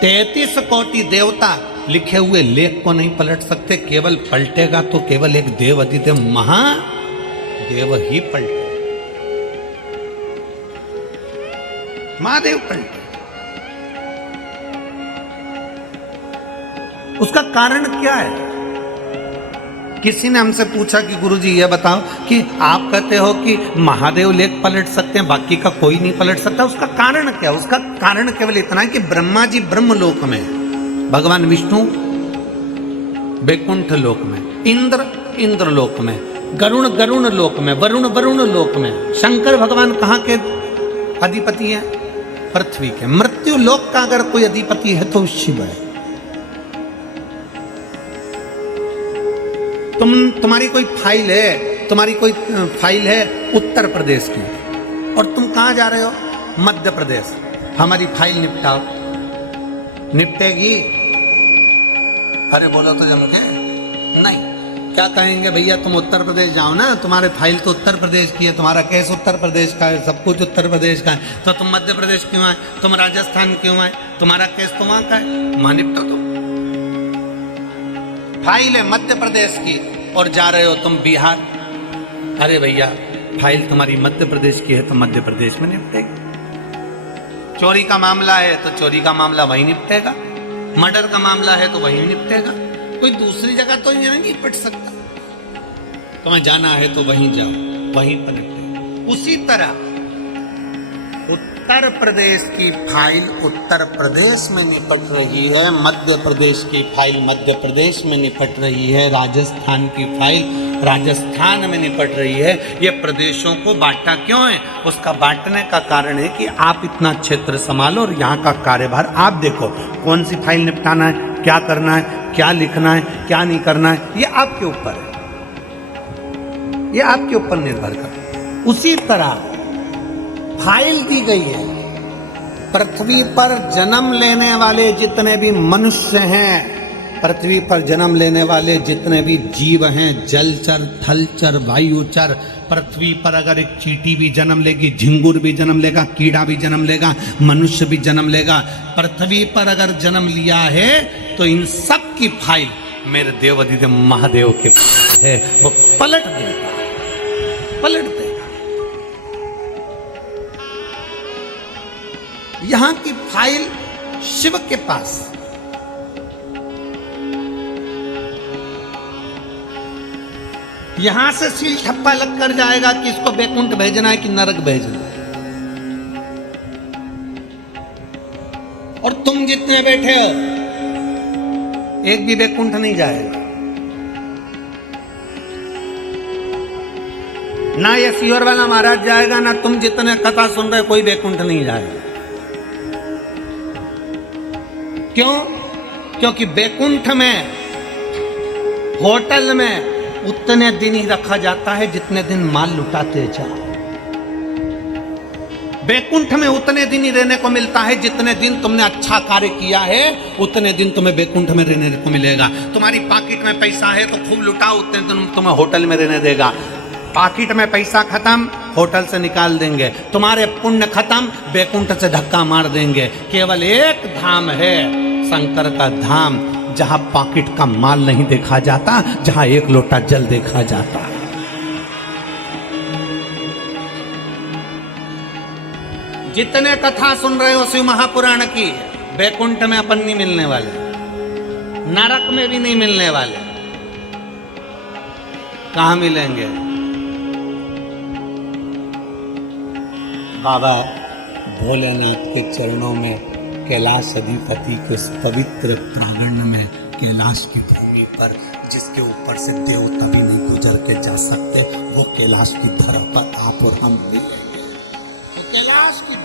33 कोटि देवता लिखे हुए लेख को नहीं पलट सकते। केवल पलटेगा तो केवल एक देव अधिदेव महादेव ही पलटे, महादेव पलटे। उसका कारण क्या है? किसी ने हमसे पूछा कि गुरुजी ये बताओ कि आप कहते हो कि महादेव लेख पलट सकते हैं, बाकी का कोई नहीं पलट सकता, उसका कारण क्या? उसका कारण केवल इतना है कि ब्रह्मा जी ब्रह्मलोक में, भगवान विष्णु वैकुंठ लोक में, इंद्र इंद्रलोक में, गरुण गरुण लोक में, वरुण वरुण लोक में, शंकर भगवान कहाँ के अधिपति हैं? पृथ्वी के। मृत्यु लोक का अगर कोई अधिपति है तो शिव है। तुम्हारी कोई फाइल है उत्तर प्रदेश की और तुम कहाँ जा रहे हो? मध्य प्रदेश। हमारी फाइल निपटाओ। निपटेगी? अरे बोलो तो जम के नहीं। क्या कहेंगे? भैया तुम उत्तर प्रदेश जाओ ना, तुम्हारे फाइल तो उत्तर प्रदेश की है, तुम्हारा केस उत्तर प्रदेश का है, सब कुछ उत्तर प्रदेश का है, तो तुम मध्य प्रदेश क्यों आए? तुम राजस्थान क्यों आए? तुम्हारा केस तो वहां का है, वहां निपटो। तुम फाइल है मध्य प्रदेश की और जा रहे हो तुम बिहार। अरे भैया फाइल तुम्हारी मध्य प्रदेश की है तो मध्य प्रदेश में निपटेगी। चोरी का मामला है तो चोरी का मामला वहीं निपटेगा, मर्डर का मामला है तो वहीं निपटेगा, कोई दूसरी जगह तो नहीं निपट सकता। तुम्हें जाना है तो वहीं जाओ, वहीं पर निपटेगा। उसी तरह उत्तर प्रदेश की फाइल उत्तर प्रदेश में निपट रही है, मध्य प्रदेश की फाइल मध्य प्रदेश में निपट रही है, राजस्थान की फाइल राजस्थान में निपट रही है। ये प्रदेशों को बांटा क्यों है? उसका बांटने का कारण है कि आप इतना क्षेत्र संभालो और यहाँ का कार्यभार आप देखो, कौन सी फाइल निपटाना है, क्या करना है, क्या लिखना है, क्या नहीं करना है, ये आपके ऊपर है, ये आपके ऊपर निर्भर कर। उसी तरह फाइल दी गई है। पृथ्वी पर जन्म लेने वाले जितने भी मनुष्य हैं, पृथ्वी पर जन्म लेने वाले जितने भी जीव हैं, जलचर, थलचर, वायुचर, पृथ्वी पर अगर एक चींटी भी जन्म लेगी, झिंगुर भी जन्म लेगा, कीड़ा भी जन्म लेगा, मनुष्य भी जन्म लेगा, पृथ्वी पर अगर जन्म लिया है तो इन सब की फाइल मेरे देव अधिदेव महादेव के है, वो पलट देगा, पलट देगा। यहां की फाइल शिव के पास, यहां से सील ठप्पा लग कर जाएगा कि इसको बैकुंठ भेजना है कि नरक भेजना है। और तुम जितने बैठे हो एक भी वैकुंठ नहीं जाएगा। ना ये सीहोर वाला महाराज जाएगा, ना तुम जितने कथा सुन रहे कोई वैकुंठ नहीं जाएगा। क्यों? क्योंकि वैकुंठ में, होटल में उतने दिन ही रखा जाता है जितने दिन माल लुटाते जाओ। वैकुंठ में उतने दिन ही रहने को मिलता है जितने दिन तुमने अच्छा कार्य किया है, उतने दिन तुम्हें वैकुंठ में रहने को मिलेगा। तुम्हारी पॉकेट में पैसा है तो खूब लुटाओ, उतने दिन तुम्हें होटल में रहने देगा। पॉकेट में पैसा खत्म, होटल से निकाल देंगे। तुम्हारे पुण्य खत्म, वैकुंठ से धक्का मार देंगे। केवल एक धाम है, शंकर का धाम, जहां पॉकेट का माल नहीं देखा जाता, जहां एक लोटा जल देखा जाता। जितने कथा सुन रहे हो शिव महापुराण की, वैकुंठ में अपन नहीं मिलने वाले, नरक में भी नहीं मिलने वाले। कहां मिलेंगे? बाबा भोलेनाथ के चरणों में, कैलाश अधिपति के उस पवित्र प्रांगण में, कैलाश की भूमि पर, जिसके ऊपर से देवता भी नहीं गुजर के जा सकते, वो कैलाश की धरा पर आप और हम मिलेंगे। वो कैलाश की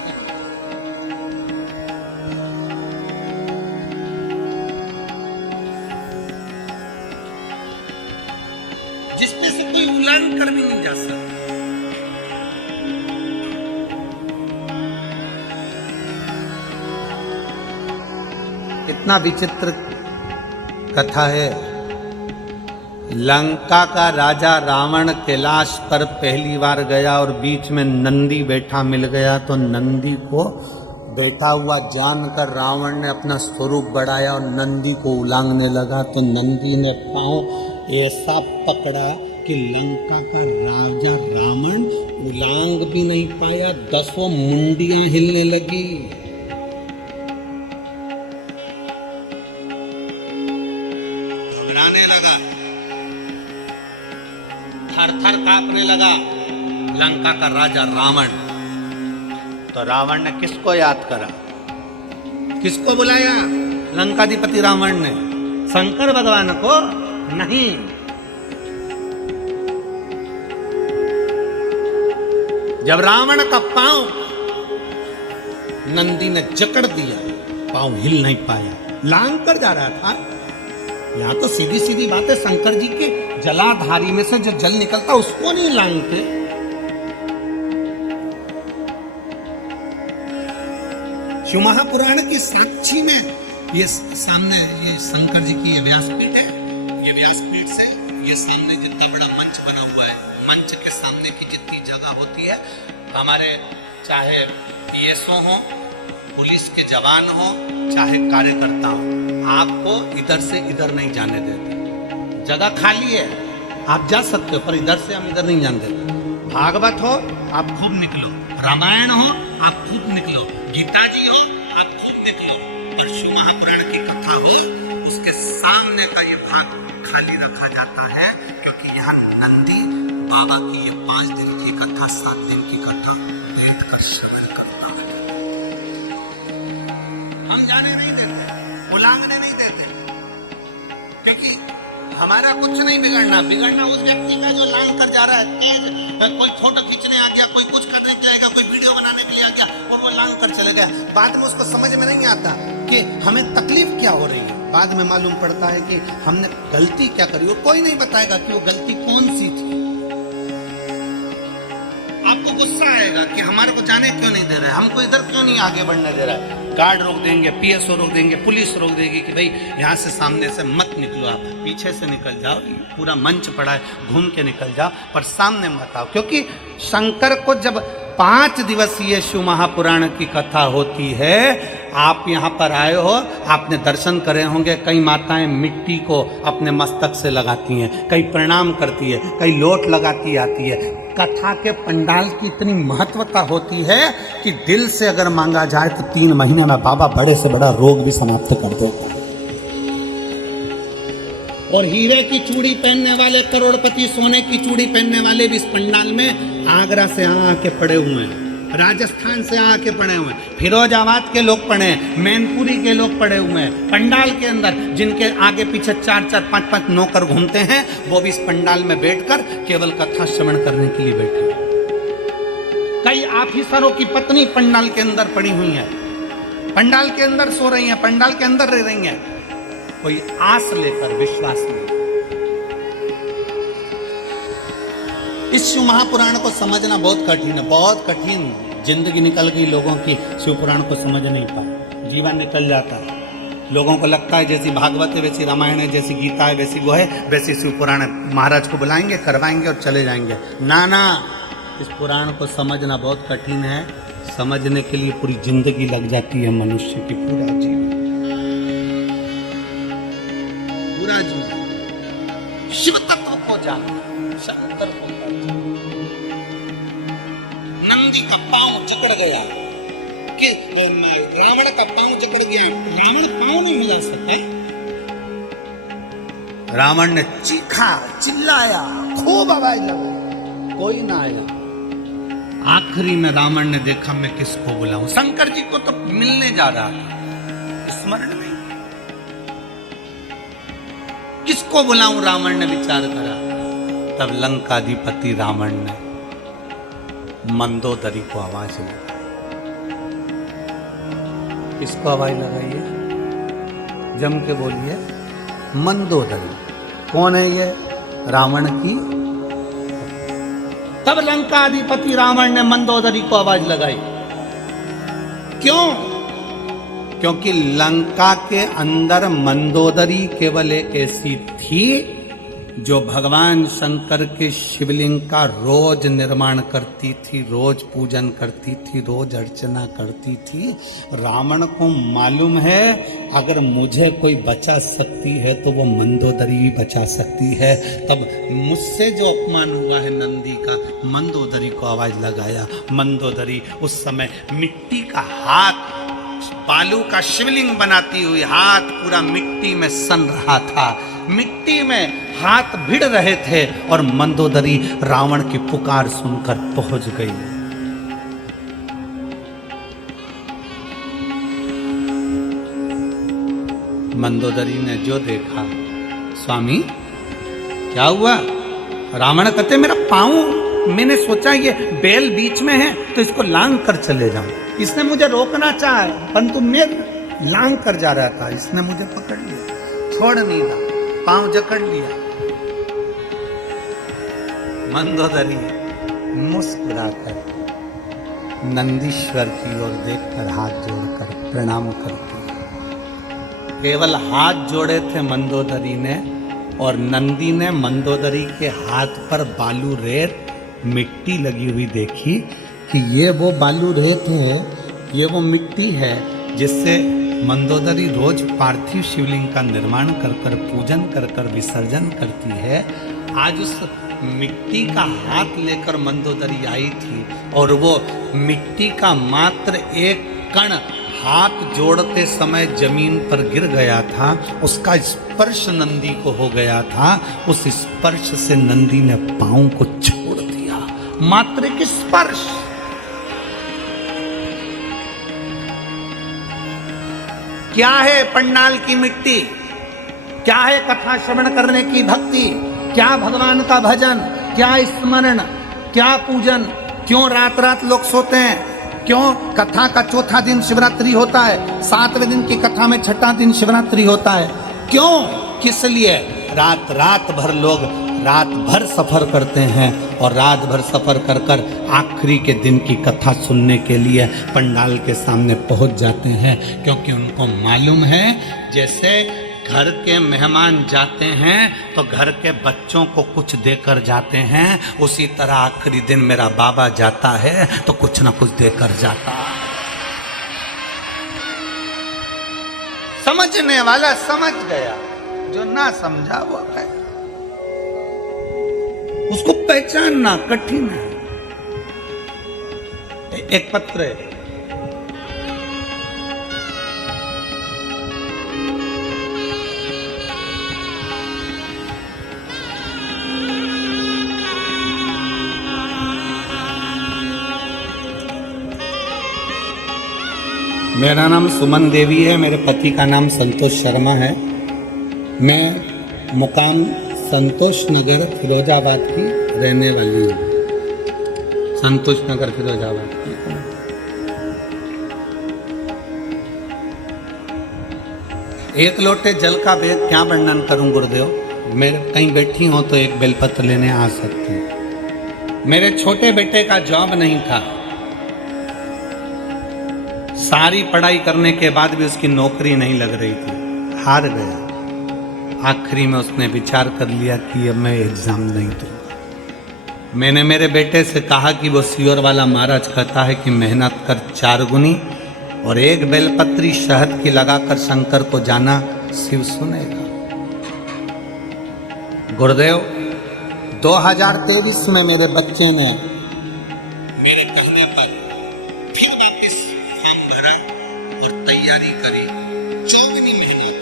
जिसपे से कोई उलान कर भी नहीं जा सकता। कितना विचित्र कथा है। लंका का राजा रावण कैलाश पर पहली बार गया और बीच में नंदी बैठा मिल गया, तो नंदी को बैठा हुआ जानकर रावण ने अपना स्वरूप बढ़ाया और नंदी को उलांगने लगा। तो नंदी ने पांव ऐसा पकड़ा कि लंका का राजा रावण उलांग भी नहीं पाया, 10 मुंडियां हिलने लगी। घबराने लगा, थर-थर कांपने लगा लंका का राजा रावण। तो रावण ने किसको याद करा? किसको बुलाया? लंकाधिपति रावण ने। शंकर भगवान को नहीं। जब रावण का पांव नंदी ने जकड़ दिया, पांव हिल नहीं पाया, लांग कर जा रहा था। यहां तो सीधी सीधी बात है, शंकर जी के जलाधारी में से जो जल निकलता उसको नहीं लांगते। शिव महापुराण की साक्षी में ये सामने, ये शंकर जी की ये व्यासपीठ है। ये व्यासपीठ से ये सामने जितना बड़ा मंच बना हुआ है, मंच के सामने की जितनी जगह होती है, हमारे चाहे पीएसओ हो, पुलिस के जवान हो, चाहे कार्यकर्ता हो, आपको इधर से इधर नहीं जाने देते। जगह खाली है, आप जा सकते हो, पर इधर से हम इधर नहीं जाने देते। भागवत हो आप खूब निकलो, रामायण हो आप खूब निकलो, गीता जी हो आप खूब निकलो, और शिव महापुराण की कथा हो उसके सामने का ये भाग खाली रखा जाता है, क्योंकि यहाँ नंदी बाबा की ये 5 दिन की कथा, 7 दिन की कथा बैठ कर श्रवण करता है। हम जाने नहीं देते, उलांगने नहीं देते, क्योंकि हमारा कुछ नहीं बिगड़ना। बिगड़ना उस व्यक्ति का जो लांग कर जा रहा है तेज। कोई फोटो खींचने आ गया, कोई कुछ करने जाएगा, कोई वीडियो बनाने के लिए आ गया और वो लांग कर चले गया। बाद में उसको समझ में नहीं आता कि हमें तकलीफ क्या हो रही है। बाद में मालूम पड़ता है कि हमने गलती क्या करी, और कोई नहीं बताएगा कि वो गलती कौन सी थी। आपको गुस्सा आएगा कि हमारे को जाने क्यों नहीं दे रहा है, हमको इधर क्यों नहीं आगे बढ़ने दे रहा है। गार्ड रोक देंगे, पीएसओ रोक देंगे, पुलिस रोक देगी कि भाई यहाँ से सामने से मत निकलो, आप पीछे से निकल जाओ, पूरा मंच पड़ा है, घूम के निकल जाओ, पर सामने मत आओ। क्योंकि शंकर को जब 5 दिवसीय शिव महापुराण की कथा होती है, आप यहाँ पर आए हो, आपने दर्शन करे होंगे। कई माताएं मिट्टी को अपने मस्तक से लगाती हैं, कई प्रणाम करती है, कई लोट लगाती आती है। कथा के पंडाल की इतनी महत्वता होती है कि दिल से अगर मांगा जाए तो 3 महीने में बाबा बड़े से बड़ा रोग भी समाप्त कर देता है। और हीरे की चूड़ी पहनने वाले करोड़पति, सोने की चूड़ी पहनने वाले भी इस पंडाल में आगरा से आके पड़े हुए हैं। राजस्थान से आके पड़े हुए हैं, फिरोजाबाद के लोग पड़े हैं, मैनपुरी के लोग पड़े हुए हैं। पंडाल के अंदर जिनके आगे पीछे 4-4, 5-5 नौकर घूमते हैं, वो भी इस पंडाल में बैठकर केवल कथा श्रवण करने के लिए बैठे हैं। कई ऑफिसरों की पत्नी पंडाल के अंदर पड़ी हुई है, पंडाल के अंदर सो रही हैं, पंडाल के अंदर रह रही हैं, कोई आस लेकर, विश्वास लेकर। इस शिव महापुराण को समझना बहुत कठिन है, बहुत कठिन। जिंदगी निकल गई लोगों की, शिव पुराण को समझ नहीं पाए, जीवन निकल जाता है। लोगों को लगता है जैसी भागवत है, वैसी रामायण है, जैसी गीता है, वैसी वो है, वैसी शिव पुराण है। महाराज को बुलाएंगे, करवाएंगे और चले जाएंगे। ना ना, इस पुराण को समझना बहुत कठिन है। समझने के लिए पूरी जिंदगी लग जाती है मनुष्य की, पूरा जीवन, पूरा जीवन शिव तत्व को जानना, शंकर को जानना। नंदी का पांव जकड़ गया कि रावण का पांव जकड़ गया, रावण पांव नहीं हिला सकता। रावण ने चीखा, चिल्लाया, खूब आवाज लगाई, कोई ना आया। आखिरी में रावण ने देखा मैं किसको बुलाऊं, शंकर जी को तो मिलने जा रहा था, स्मरण नहीं, किसको बुलाऊं रावण ने विचार करा। तब लंकाधिपति रावण ने मंदोदरी को आवाज लगाई। किसको आवाज लगाइए, जम के बोलिए, मंदोदरी। कौन है ये? रावण की। तब लंकाधिपति रावण ने मंदोदरी को आवाज लगाई। क्यों? क्योंकि लंका के अंदर मंदोदरी केवल एक ऐसी थी जो भगवान शंकर के शिवलिंग का रोज निर्माण करती थी, रोज पूजन करती थी, रोज अर्चना करती थी। रावण को मालूम है अगर मुझे कोई बचा सकती है तो वो मंदोदरी भी बचा सकती है। तब मुझसे जो अपमान हुआ है नंदी का, मंदोदरी को आवाज लगाया। मंदोदरी उस समय मिट्टी का हाथ, बालू का शिवलिंग बनाती हुई हाथ पूरा मिट्टी में सन रहा था, मिट्टी में हाथ भिड़ रहे थे और मंदोदरी रावण की पुकार सुनकर पहुंच गई। मंदोदरी ने जो देखा, स्वामी क्या हुआ? रावण कहते मेरा पांव, मैंने सोचा ये बैल बीच में है तो इसको लांग कर चले जाऊं, इसने मुझे रोकना चाहा परंतु मैं लांग कर जा रहा था, इसने मुझे पकड़ लिया, छोड़ नहीं रहा, पांव जकड़ लिया। मंदोदरी मुस्कुराकर नंदीश्वर की ओर देखकर हाथ जोड़कर प्रणाम करती। केवल हाथ जोड़े थे मंदोदरी ने, और नंदी ने मंदोदरी के हाथ पर बालू रेत मिट्टी लगी हुई देखी कि ये वो बालू रेत है, ये वो मिट्टी है जिससे मंदोदरी रोज पार्थिव शिवलिंग का निर्माण कर कर, पूजन कर कर विसर्जन करती है। आज उस मिट्टी का हाथ लेकर मंदोदरी आई थी और वो मिट्टी का मात्र एक कण हाथ जोड़ते समय जमीन पर गिर गया था, उसका स्पर्श नंदी को हो गया था। उस स्पर्श से नंदी ने पांव को छोड़ दिया, मात्र एक स्पर्श। क्या है पंडाल की मिट्टी, क्या है कथा श्रवण करने की भक्ति, क्या भगवान का भजन, क्या स्मरण, क्या पूजन। क्यों रात रात लोग सोते हैं? क्यों कथा का चौथा दिन शिवरात्रि होता है, 7वें दिन की कथा में छठा दिन शिवरात्रि होता है? क्यों, किस लिए? रात रात भर लोग रात भर सफर करते हैं और रात भर सफर कर कर आखिरी के दिन की कथा सुनने के लिए पंडाल के सामने पहुंच जाते हैं, क्योंकि उनको मालूम है जैसे घर के मेहमान जाते हैं तो घर के बच्चों को कुछ देकर जाते हैं, उसी तरह आखिरी दिन मेरा बाबा जाता है तो कुछ ना कुछ देकर जाता है। समझने वाला समझ गया, जो ना समझा वो है, उसको पहचानना कठिन है। एक पत्र है, मेरा नाम सुमन देवी है, मेरे पति का नाम संतोष शर्मा है। मैं मुकाम संतोष नगर फिरोजाबाद की रहने वाली हूँ। संतोष नगर फिरोजाबाद की। एक लोटे जल का भेद क्या वर्णन करूं गुरुदेव। मेरे कहीं बैठी हो तो एक बेलपत्र लेने आ सकती हूँ। मेरे छोटे बेटे का जॉब नहीं था, सारी पढ़ाई करने के बाद भी उसकी नौकरी नहीं लग रही थी, हार गया। आखिरी में उसने विचार कर लिया कि अब मैं एग्जाम नहीं दूंगा। मैंने मेरे बेटे से कहा कि वो सियोर वाला महाराज कहता है कि मेहनत कर 4 गुनी और एक बेलपत्री शहद की लगाकर शंकर को जाना, शिव सुनेगा। गुरुदेव 2023 में मेरे बच्चे ने मेरे कहने पर फिर वापस फॉर्म भरा और तैयारी करी। 4 गुनी मेहनत,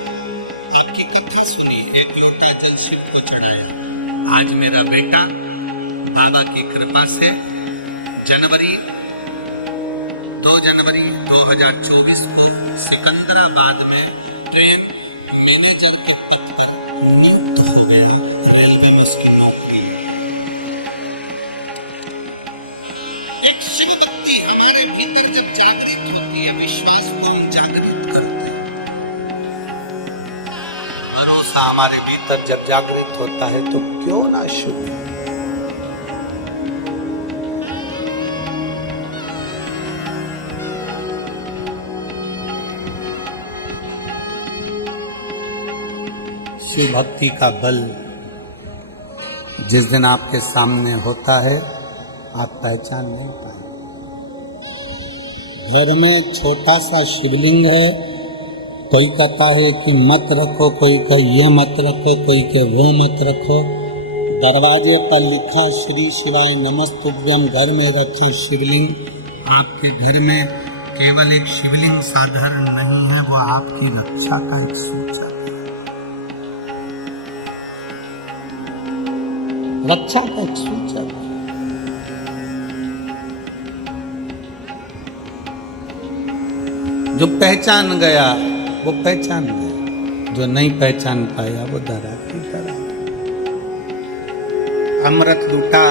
आपकी कथा सुनी, एक लोटा जल शिव को चढ़ाया। आज मेरा बेटा बाबा की कृपा से 2 जनवरी 2024 को सिकंदराबाद में ट्रेन मैनेजर के पद पर नियुक्त हो गया। रेलवे में उसकी नौकरी। एक शिव भक्ति हमारे भीतर जब जागृत होती है, विश्वास को हम जागृत करते हैं। भरोसा हमारे भीतर जब जागृत होता है तो क्यों ना शुभ। शिव भक्ति का बल जिस दिन आपके सामने होता है, आप पहचान नहीं पाए। घर में छोटा सा शिवलिंग है, कोई कहता है कि मत रखो, कोई कहे ये मत रखो, कोई कहे वो मत रखो। दरवाजे पर लिखा श्री शिवाय नमस्तुभ्यम, घर में रखे शिवलिंग। आपके घर में केवल एक शिवलिंग साधारण नहीं है, वो आपकी रक्षा का एक सूचक है, रक्षा का एक सूचक। जो पहचान गया वो पहचान गया, जो नहीं पहचान पाया वो डरा की तरह। अमृत लूटा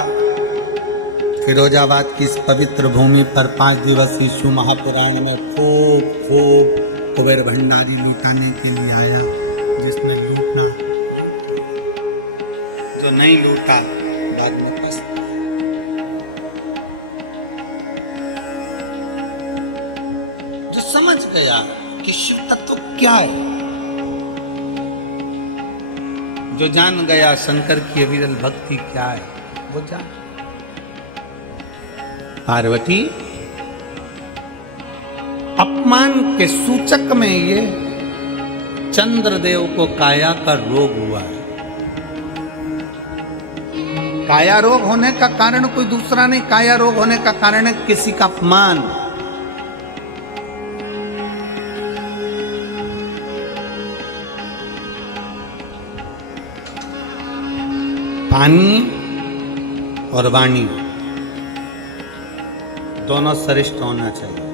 फिरोजाबाद की इस पवित्र भूमि पर 5 दिवसीय शिव महापुराण में खूब कुबेर भंडारी लूटाने के लिए आया। जिसने लूटा, जो नहीं लूटा बाद में पछताया। जो समझ गया कि शिव तत्व क्या है, जो जान गया शंकर की अविरल भक्ति क्या है, वो जान। पार्वती अपमान के सूचक में ये चंद्रदेव को काया का रोग हुआ है। काया रोग होने का कारण कोई दूसरा नहीं, काया रोग होने का कारण है किसी का अपमान। पानी और वाणी दोनों श्रेष्ठ होना चाहिए।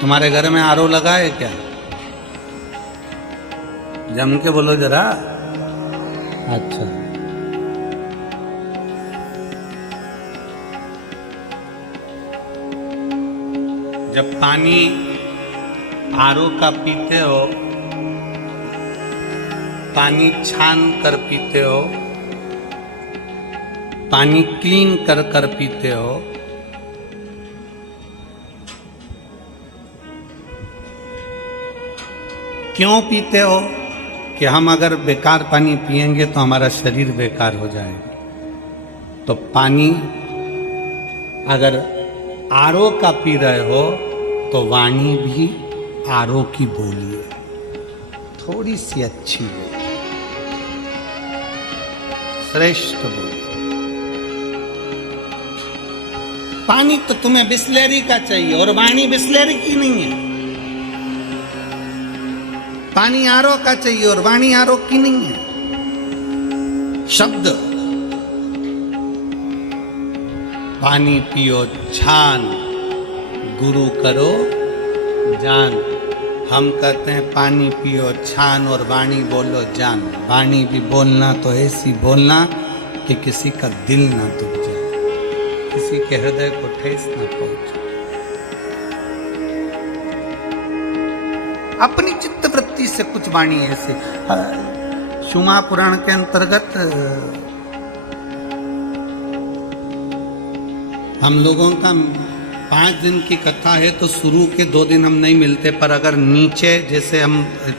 तुम्हारे घर में आरओ लगा है क्या? जम के बोलो जरा। अच्छा, जब पानी आरओ का पीते हो, पानी छान कर पीते हो, पानी क्लीन कर कर पीते हो, क्यों पीते हो? कि हम अगर बेकार पानी पिएंगे तो हमारा शरीर बेकार हो जाएगा। तो पानी अगर आरओ का पी रहे हो तो वाणी भी आरओ की बोलिए, थोड़ी सी अच्छी बोलिए, श्रेष्ठ बोलिए। पानी तो तुम्हें बिस्लेरी का चाहिए और वाणी बिस्लेरी की नहीं है। पानी आरओ का चाहिए और वाणी आरओ की नहीं है। शब्द, पानी पियो छान, गुरु करो जान। हम कहते हैं पानी पियो छान और वाणी बोलो जान। वाणी भी बोलना तो ऐसी बोलना कि किसी का दिल ना दुख जाए, किसी के हृदय को ठेस ना पहुंचे। अपनी चित्त वृत्ति से कुछ वाणी ऐसे। शुमा पुराण के अंतर्गत हम लोगों का 5 दिन की कथा है, तो शुरू के 2 दिन हम नहीं मिलते, पर अगर नीचे जैसे हम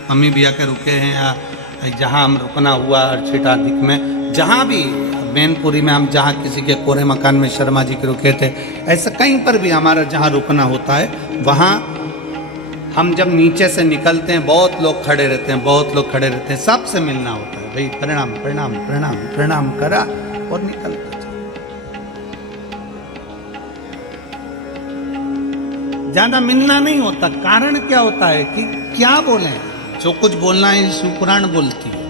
मम्मी भैया के रुके हैं या जहाँ हम रुकना हुआ अर्चिटाधिक में, जहाँ भी मैनपुरी में हम जहाँ किसी के कोरे मकान में शर्मा जी के रुके थे, ऐसा कहीं पर भी हमारा जहाँ रुकना होता है, वहाँ हम जब नीचे से निकलते हैं बहुत लोग खड़े रहते हैं, बहुत लोग खड़े रहते हैं, सबसे मिलना होता है, भाई प्रणाम प्रणाम प्रणाम प्रणाम करा और निकलते। ज्यादा मिलना नहीं होता। कारण क्या होता है कि क्या बोले, जो कुछ बोलना है शिवपुराण बोलती है।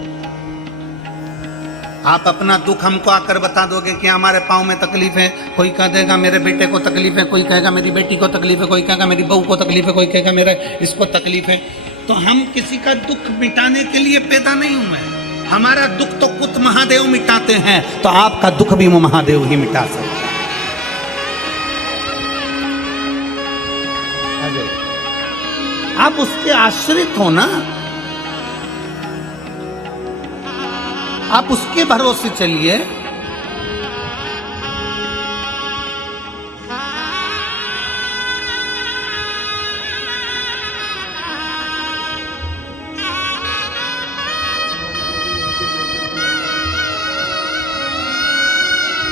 आप अपना दुख हमको आकर बता दोगे कि हमारे पाँव में तकलीफ है, कोई कह देगा मेरे बेटे को तकलीफ है, कोई कहेगा मेरी बेटी को तकलीफ है, कोई कहेगा मेरी बहू को तकलीफ है, कोई कहेगा मेरे इसको तकलीफ है। तो हम किसी का दुख मिटाने के लिए पैदा नहीं हुए। हमारा दुख तो खुद महादेव मिटाते हैं, तो आपका दुख भी वो महादेव ही मिटा सकते हैं। आप उसके आश्रित हो ना, आप उसके भरोसे चलिए।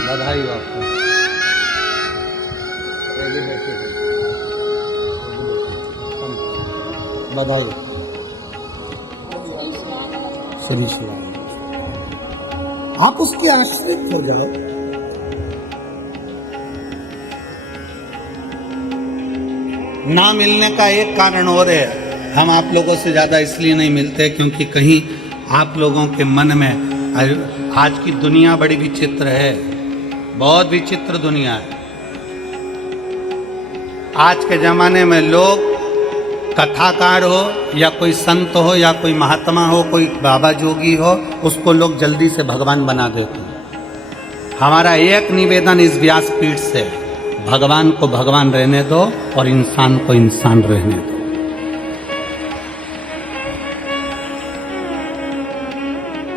बधाई हो आपको। बधाई सभी सुना। आप उसके आश्रित हो जाए। ना मिलने का एक कारण और है, हम आप लोगों से ज्यादा इसलिए नहीं मिलते क्योंकि कहीं आप लोगों के मन में, आज की दुनिया बड़ी विचित्र है, बहुत विचित्र दुनिया है। आज के जमाने में लोग कथाकार हो या कोई संत हो या कोई महात्मा हो, कोई बाबा जोगी हो, उसको लोग जल्दी से भगवान बना देते हैं। हमारा एक निवेदन इस व्यासपीठ से, भगवान को भगवान रहने दो और इंसान को इंसान रहने दो।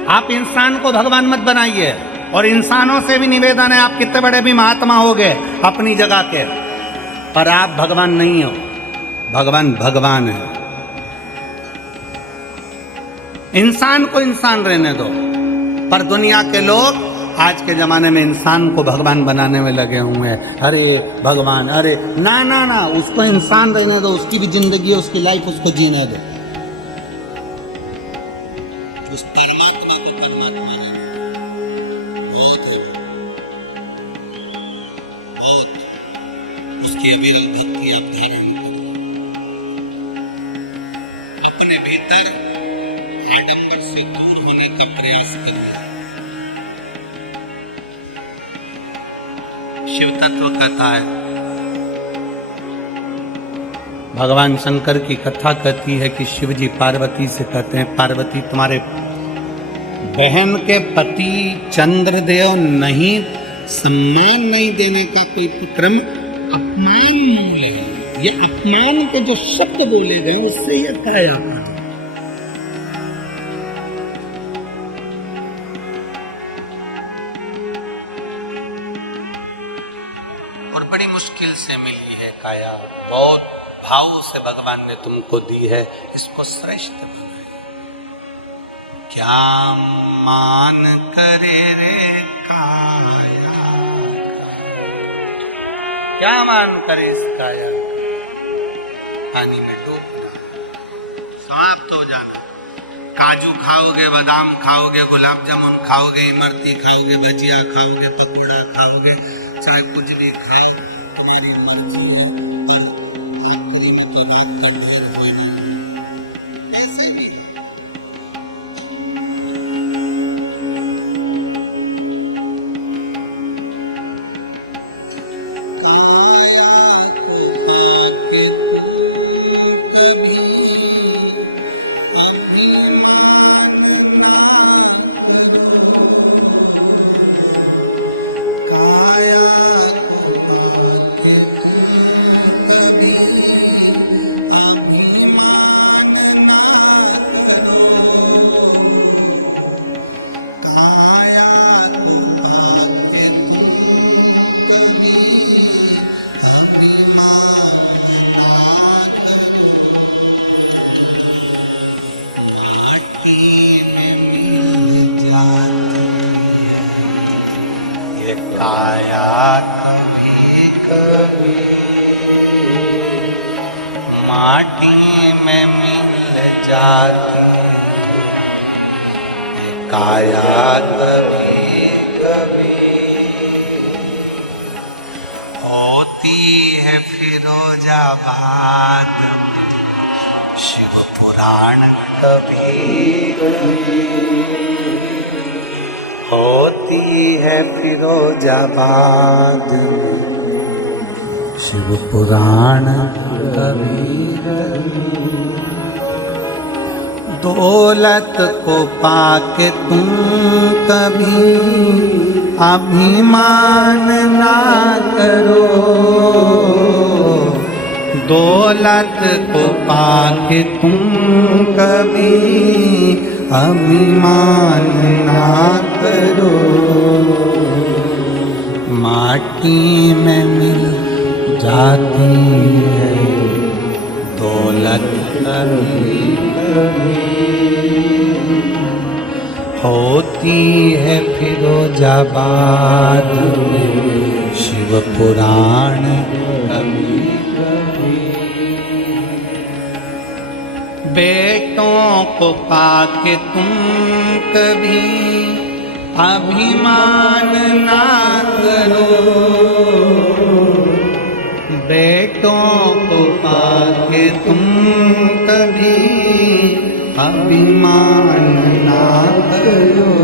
आप इंसान को भगवान मत बनाइए। और इंसानों से भी निवेदन है, आप कितने बड़े भी महात्मा हो गए अपनी जगह के, पर आप भगवान नहीं हो। भगवान भगवान है। इंसान को इंसान रहने दो। पर दुनिया के लोग आज के जमाने में इंसान को भगवान बनाने में लगे हुए हैं। अरे भगवान, अरे ना ना ना, उसको इंसान रहने दो, उसकी भी जिंदगी है, उसकी लाइफ उसको जीने दो। उस परमात्मा को परमात्मा बहुत है, बहुत उसकी अविरल भक्ति आप धारण करो। अपने भीतर आडंबर से दूर होने का प्रयास करिए। शिव तत्व कहता है, भगवान शंकर की कथा कहती है कि शिव जी पार्वती से कहते हैं, पार्वती तुम्हारे बहन के पति चंद्रदेव नहीं सम्मान नहीं देने का कोई क्रम अपमान नहीं है। ये अपमान के जो शब्द बोले गए उससे ये कहा अपमान। और बड़ी मुश्किल से मिली है काया, बहुत भाव से भगवान ने तुमको दी है, इसको श्रेष्ठ बनाए। क्या मान करे रे काया, क्या मान करे इस काया, पानी में डूबना, समाप्त हो जाना। काजू खाओगे, बादाम खाओगे, गुलाब जामुन खाओगे, इमरती खाओगे, भजिया खाओगे, पकौड़ा खाओगे, चाहे कुछ भी खाओ, तुम्हारी मर्जी है, पर आखिरी में तो रात का ढेर होना। ऐसे ही काया कभी कभी माटी में मिल जाती, काया कभी कभी होती है फिरोजाबाद में शिव पुराण कभी कभी होती है फिरोजाबाद में शिव पुराण कभी कभी। दौलत को पाके तुम कभी अभिमान ना करो, दौलत को पाके तुम कभी अभिमान ना करो, माटी में मिल जाती है दौलत कभी कभी होती है फिरोजाबाद में शिव पुराण कभी कभी। बेटों को पाके तुम कभी अभिमान ना करो, बेटों को पाके तुम कभी अभिमान ना करो,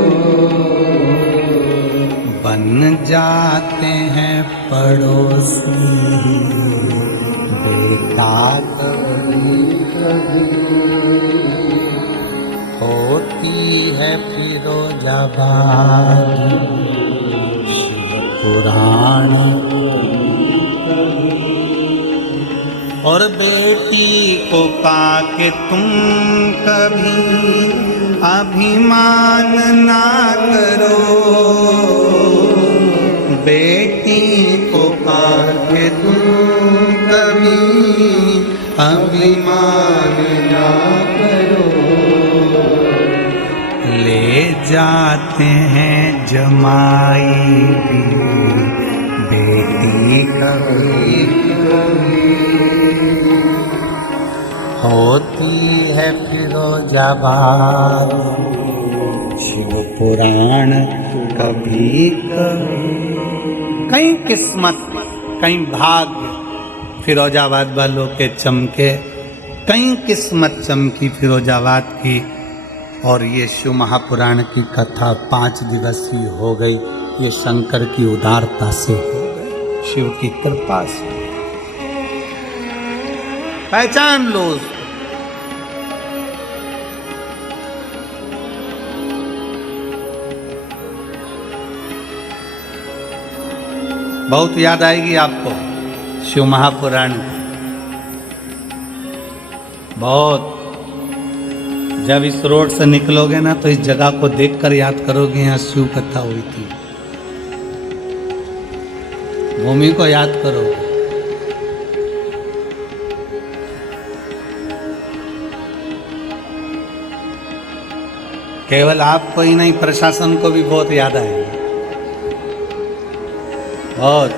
बन जाते हैं पड़ोसी बेटा कभी कभी होती है फिरोजाबाद शिव पुराण। और बेटी को पाके तुम कभी अभिमान ना करो, बेटी को पाके तुम कभी अभिमान ना करो, ले जाते हैं जमाई भी बेटी कभी कभी होती है फिरोजाबाद शिव पुराण कभी कभी। कई किस्मत कई भाग्य फिरोजाबाद वालों के चमके, कई किस्मत चमकी फिरोजाबाद की, और ये शिव महापुराण की कथा 5 दिवसीय हो गई। ये शंकर की उदारता से हो गई, शिव की कृपा से। पहचान लो उसको। बहुत याद आएगी आपको शिव महापुराण की, बहुत। जब इस रोड से निकलोगे ना तो इस जगह को देखकर याद करोगे यहाँ शिव कथा हुई थी। भूमि को याद करो। केवल आपको ही नहीं, प्रशासन को भी बहुत याद आएगी, बहुत।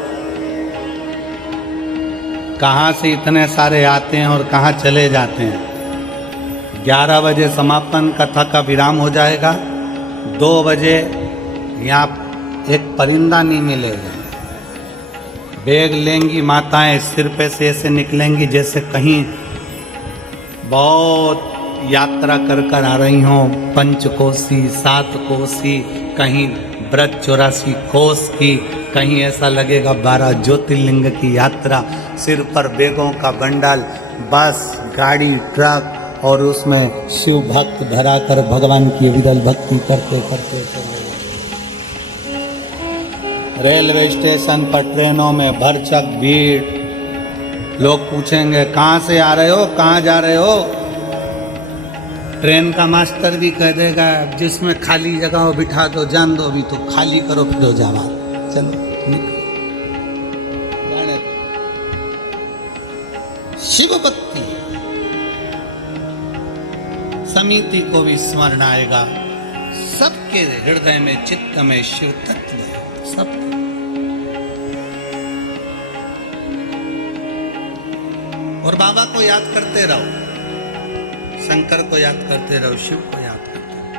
कहाँ से इतने सारे आते हैं और कहाँ चले जाते हैं। 11 बजे समापन कथा का विराम हो जाएगा, 2 बजे यहाँ एक परिंदा नहीं मिलेगा। बैग लेंगी माताएं, सिर पे से ऐसे निकलेंगी जैसे कहीं बहुत यात्रा कर कर आ रही हों, 5 कोसी 7 कोसी, कहीं ब्रज 84 कोस की, कहीं ऐसा लगेगा 12 ज्योतिर्लिंग की यात्रा। सिर पर बैगों का बंडल, बस, गाड़ी, ट्रक, और उसमें शिव भक्त भरा कर भगवान की विरल भक्ति करते करते चले। रेलवे स्टेशन पर ट्रेनों में भरचक भीड़। लोग पूछेंगे कहाँ से आ रहे हो, कहाँ जा रहे हो। ट्रेन का मास्टर भी कह देगा जिसमें खाली जगह हो बिठा दो, जान दो, भी तो खाली करो फिरोजाबाद। चलो शिव भक्ति समिति को भी स्मरण आएगा। सबके हृदय में, चित्त में शिव तत्व है, सब। और बाबा को याद करते रहो, शंकर को याद करते रहो, शिव को याद करते रहो।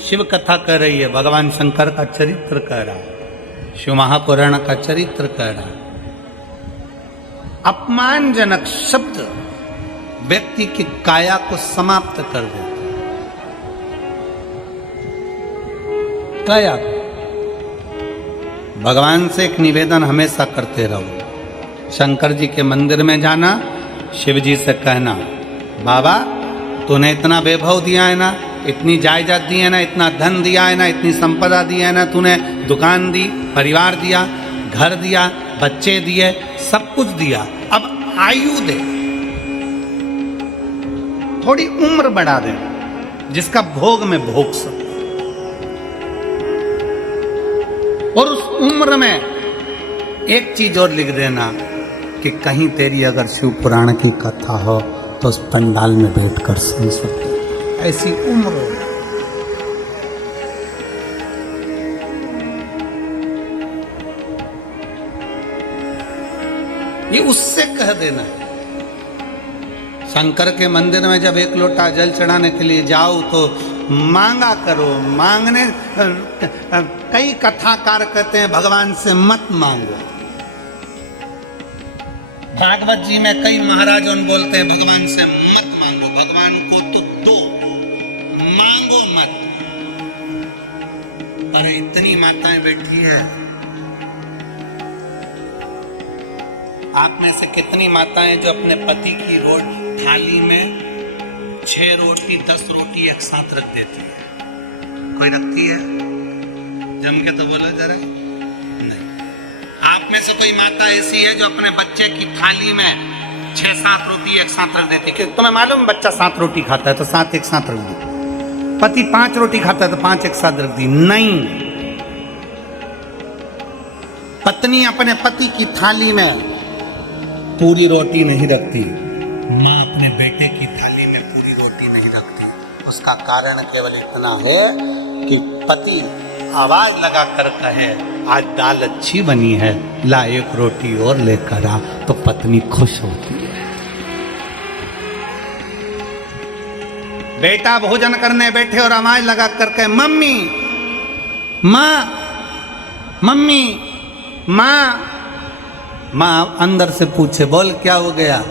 शिव कथा कह रही है, भगवान शंकर का चरित्र कह रहा है, शिव महापुराण का चरित्र कह रहा है। अपमानजनक शब्द व्यक्ति की काया को समाप्त कर देते, काया। भगवान से एक निवेदन हमेशा करते रहो, शंकर जी के मंदिर में जाना, शिव जी से कहना, बाबा तूने इतना वैभव दिया है ना, इतनी जायदाद दी है ना, इतना धन दिया है ना, इतनी संपदा दी है ना, तूने दुकान दी, परिवार दिया, घर दिया, बच्चे दिए, सब कुछ दिया, अब आयु दे, थोड़ी उम्र बढ़ा दे, जिसका भोग में भोग सकूं। और उस उम्र में एक चीज और लिख देना कि कहीं तेरी अगर शिव पुराण की कथा हो तो उस पंडाल में बैठकर सुन सकते, ऐसी उम्र हो। ये उससे कह देना है। शंकर के मंदिर में जब एक लोटा जल चढ़ाने के लिए जाओ तो मांगा करो, मांगने कई कथाकार कहते हैं भगवान से मत मांगो। भागवत जी में कई महाराजों बोलते हैं भगवान से मत मांगो, भगवान को तो दो, मांगो मत। पर इतनी माताएं बैठी है, आप में से कितनी माताएं जो अपने पति की थाली में 6 रोटी 10 रोटी एक साथ रख देती है? कोई रखती है? जम के तो बोलो जरा। नहीं। आप में से कोई माता ऐसी है जो अपने बच्चे की थाली में 6-7 रोटी एक साथ रख देती है? तुम्हें मालूम बच्चा 7 रोटी खाता है तो 7 एक साथ रख दी। पति 5 रोटी खाता है तो 5 एक साथ रख दी। नहीं, पत्नी अपने पति की थाली में पूरी रोटी नहीं रखती, माँ अपने बेटे की थाली में पूरी रोटी नहीं रखती। उसका कारण केवल इतना है कि पति आवाज लगा कर कहे आज दाल अच्छी बनी है, ला एक रोटी और लेकर आ, तो पत्नी खुश होती है। बेटा भोजन करने बैठे और आवाज लगा कर कहे मम्मी, माँ, मम्मी, माँ, माँ अंदर से पूछे बोल क्या हो गया?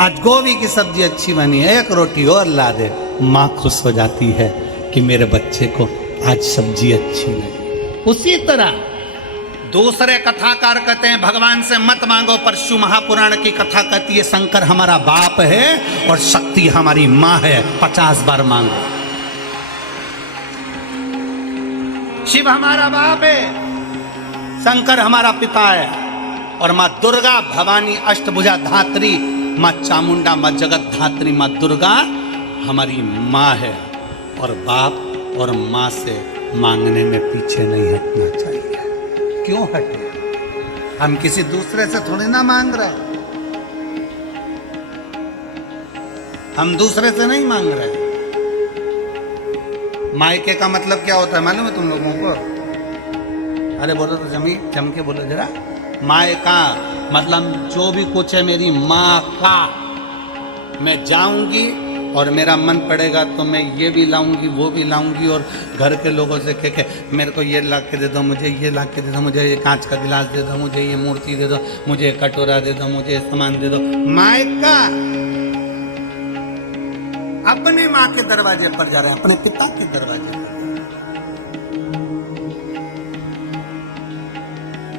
आज गोभी की सब्जी अच्छी बनी है, एक रोटी और ला दे। माँ खुश हो जाती है कि मेरे बच्चे को आज सब्जी अच्छी लगी। उसी तरह दूसरे कथाकार कहते हैं भगवान से मत मांगो, पर शिव महापुराण की कथा कहती है शंकर हमारा बाप है और शक्ति हमारी माँ है, 50 बार मांगो। शिव हमारा बाप है, शंकर हमारा पिता है, और माँ दुर्गा भवानी अष्टभुजा धात्री, माँ चामुंडा, माँ जगत धात्री, माँ दुर्गा हमारी माँ है। और बाप और माँ से मांगने में पीछे नहीं हटना चाहिए। क्यों हटे? हम किसी दूसरे से थोड़ी ना मांग रहे, हम दूसरे से नहीं मांग रहे। मायके का मतलब क्या होता है मालूम है तुम लोगों को? अरे बोलो तो जम के बोलो जरा। मायका मतलब जो भी कुछ है मेरी माँ का, मैं जाऊंगी और मेरा मन पड़ेगा तो मैं ये भी लाऊंगी, वो भी लाऊंगी, और घर के लोगों से कह के मेरे को ये ला के दे दो, मुझे ये ला के दे दो, मुझे ये कांच का गिलास दे दो, मुझे ये मूर्ति दे दो, मुझे कटोरा दे दो, मुझे सामान दे दो। मायका अपने माँ के दरवाजे पर जा रहे हैं, अपने पिता के दरवाजे पर।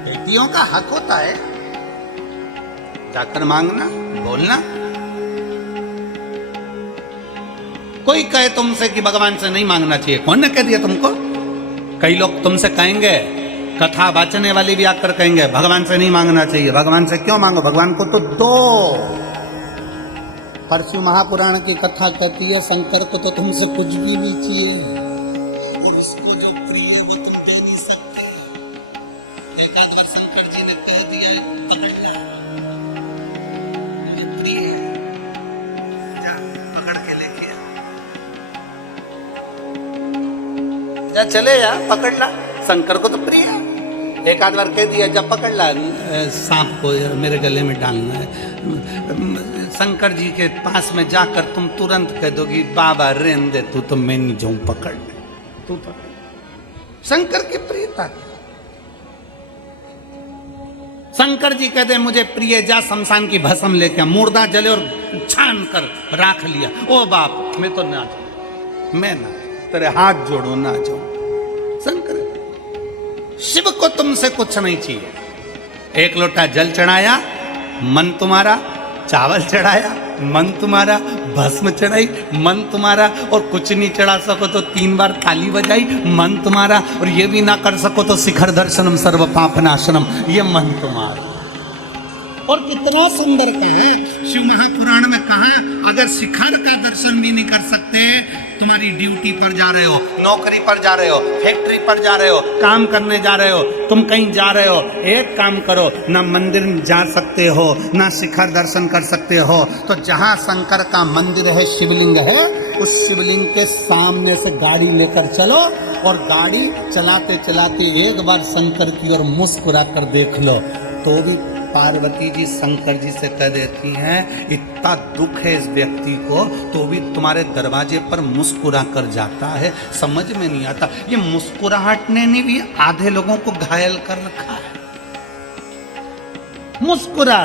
बेटियों का हक होता है जाकर मांगना, बोलना। कोई कहे तुमसे कि भगवान से नहीं मांगना चाहिए, कौन ने कह दिया तुमको? कई लोग तुमसे कहेंगे, कथा वाचने वाले भी आकर कहेंगे भगवान से नहीं मांगना चाहिए। भगवान से क्यों मांगो? भगवान को तो दो। पर शिव महापुराण की कथा कहती है शंकर को तो तुमसे कुछ भी नहीं चाहिए, और उसको जो प्रिय है वो तुम दे नहीं सकते। एक आध बार शंकर जी ने कह दिया पकड़ना, प्रिय जा पकड़ के लेके आ, जा चले जा पकड़ ला। शंकर को तो प्रिय है, एक आध बार कह दिया, जब पकड़ ला सांप को मेरे गले में डालना है, शंकर जी के पास में जाकर तुम तुरंत कह दोगी बाबा रेन दे, तू तो मैं नहीं जाऊं पकड़ने, तू पकड़। शंकर की प्रियता, शंकर जी कहते हैं मुझे प्रिय जा शमशान की भस्म लेके, मुर्दा जले और छान कर राख लिया। ओ बाप मैं तो ना जाऊं, मैं ना, तेरे हाथ जोड़ो ना जाऊं। शंकर, शिव को तुमसे कुछ नहीं चाहिए, एक लोटा जल चढ़ाया मन तुम्हारा, चावल चढ़ाया मन तुम्हारा, भस्म चढ़ाई मन तुम्हारा, और कुछ नहीं चढ़ा सको तो 3 बार ताली बजाई मन तुम्हारा, और ये भी ना कर सको तो शिखर दर्शनम सर्व पाप नाशनम, ये मन तुम्हारा। और कितना सुंदर का है, शिव महापुराण में कहा अगर शिखर का दर्शन भी नहीं कर सकते, तुम्हारी ड्यूटी पर जा रहे हो, नौकरी पर जा रहे हो, फैक्ट्री पर जा रहे हो, काम करने जा रहे हो, तुम कहीं जा रहे हो, एक काम करो, ना मंदिर जा सकते हो ना शिखर दर्शन कर सकते हो, तो जहां शंकर का मंदिर है, शिवलिंग है, उस शिवलिंग के सामने से गाड़ी लेकर चलो, और गाड़ी चलाते चलाते एक बार शंकर की ओर मुस्कुरा कर देख लो, तो भी पार्वती जी शंकर जी से कह देती हैं इतना दुख है इस व्यक्ति को, तो भी तुम्हारे दरवाजे पर मुस्कुरा कर जाता है। समझ में नहीं आता, ये मुस्कुराहट ने भी आधे लोगों को घायल कर रखा है। मुस्कुरा,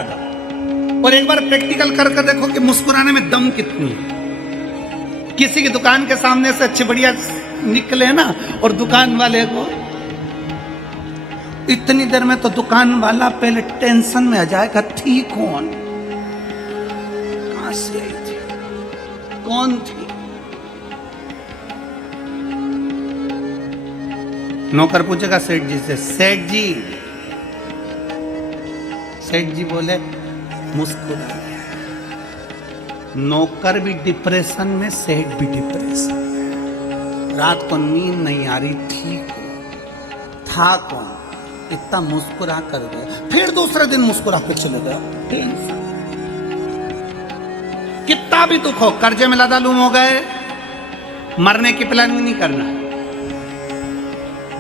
और एक बार प्रैक्टिकल करके देखो कि मुस्कुराने में दम कितनी है। किसी की दुकान के सामने से अच्छी बढ़िया निकले ना, और दुकान वाले को इतनी देर में तो दुकान वाला पहले टेंशन में आ जाएगा, थी कौन, कहां से आई थी, कौन थी। नौकर पूछेगा सेठ जी से, सेठ जी, सेठ जी बोले मुस्कुराइए। नौकर भी डिप्रेशन में, सेठ भी डिप्रेशन, रात को नींद नहीं आ रही, ठीक था कौन, इतना मुस्कुरा कर गए, फिर दूसरे दिन मुस्कुरा कर चले गए। कितना भी दुख हो, कर्जे में लदालूम हो गए, मरने की प्लानिंग नहीं करना,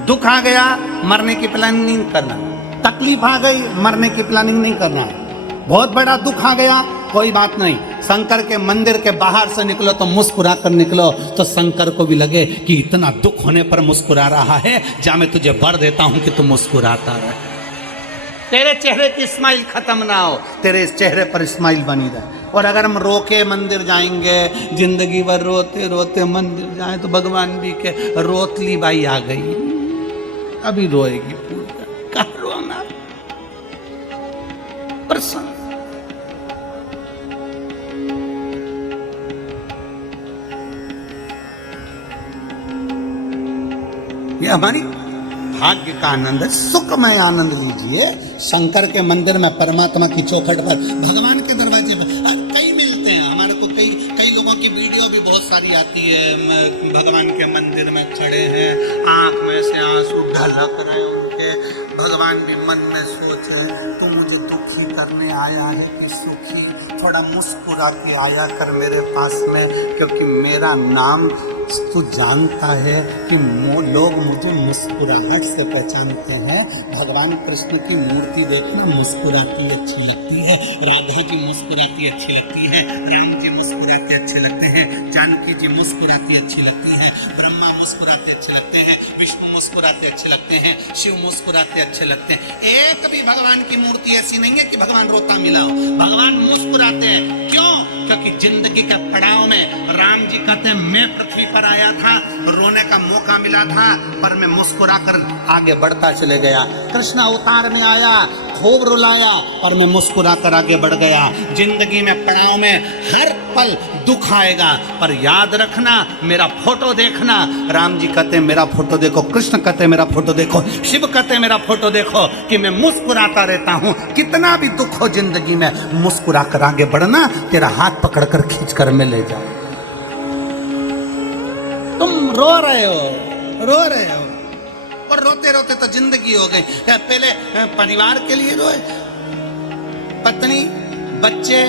दुख आ गया मरने की प्लानिंग नहीं करना, तकलीफ आ गई मरने की प्लानिंग नहीं करना, बहुत बड़ा दुख आ गया कोई बात नहीं, शंकर के मंदिर के बाहर से निकलो तो मुस्कुरा कर निकलो, तो शंकर को भी लगे कि इतना दुख होने पर मुस्कुरा रहा है, जा मैं तुझे वर देता हूं कि तू मुस्कुराता रहे, तेरे चेहरे की स्माइल खत्म ना हो, तेरे चेहरे पर स्माइल बनी रहे। और अगर हम रो के मंदिर जाएंगे, जिंदगी भर रोते रोते मंदिर जाए, तो भगवान भी के रोतली बाई आ गई, अभी रोएगी पूरा, कहा रोना, प्रसन्न। ये हमारी भाग्य का आनंद है, सुखमय आनंद लीजिए। शंकर के मंदिर में, परमात्मा की चौखट पर, भगवान के दरवाजे पर कई मिलते हैं हमारे को, कई लोगों की वीडियो भी बहुत सारी आती है, भगवान के मंदिर में खड़े हैं, आंख में से आंसू ढलक रहे उनके, भगवान भी मन में सोचे तू मुझे दुखी करने आया है कि सुखी, थोड़ा मुस्कुरा के आया कर मेरे पास में, क्योंकि मेरा नाम तू जानता है कि लोग मुझे मुस्कुराहट से पहचानते हैं। भगवान कृष्ण की मूर्ति देखना मुस्कुराती अच्छी लगती है, राधा जी मुस्कुराती अच्छी लगती है, राम जी मुस्कुराते अच्छे लगते हैं, जानकी जी मुस्कुराती अच्छी लगती है, ब्रह्मा मुस्कुराते अच्छे लगते हैं, विष्णु मुस्कुराते अच्छे लगते हैं, शिव मुस्कुराते अच्छे लगते हैं। एक भी भगवान की मूर्ति ऐसी नहीं है कि भगवान रोता मिला हो, भगवान मुस्कुराते हैं। क्यों? क्योंकि जिंदगी के पड़ाव में राम जी कहते मैं पृथ्वी पर आया था, रोने का मौका मिला था, पर मैं मुस्कुरा कर आगे बढ़ता चले गया। कृष्ण अवतार में आया, खूब रुलाया, पर मैं मुस्कुरा कर आगे बढ़ गया। जिंदगी में पड़ाव में हर पल दुख आएगा, पर याद रखना, मेरा फोटो देखना। राम जी कहते मेरा फोटो देखो, कृष्ण कहते मेरा फोटो देखो, शिव कहते मेरा फोटो देखो, कि मैं मुस्कुराता रहता हूँ। कितना भी दुख हो जिंदगी में, मुस्कुरा कर आगे बढ़ना, तेरा हाथ पकड़ कर खींच कर मैं ले जाऊं। तुम रो रहे हो, और रोते रोते तो जिंदगी हो गई। पहले परिवार के लिए रोए, पत्नी, बच्चे,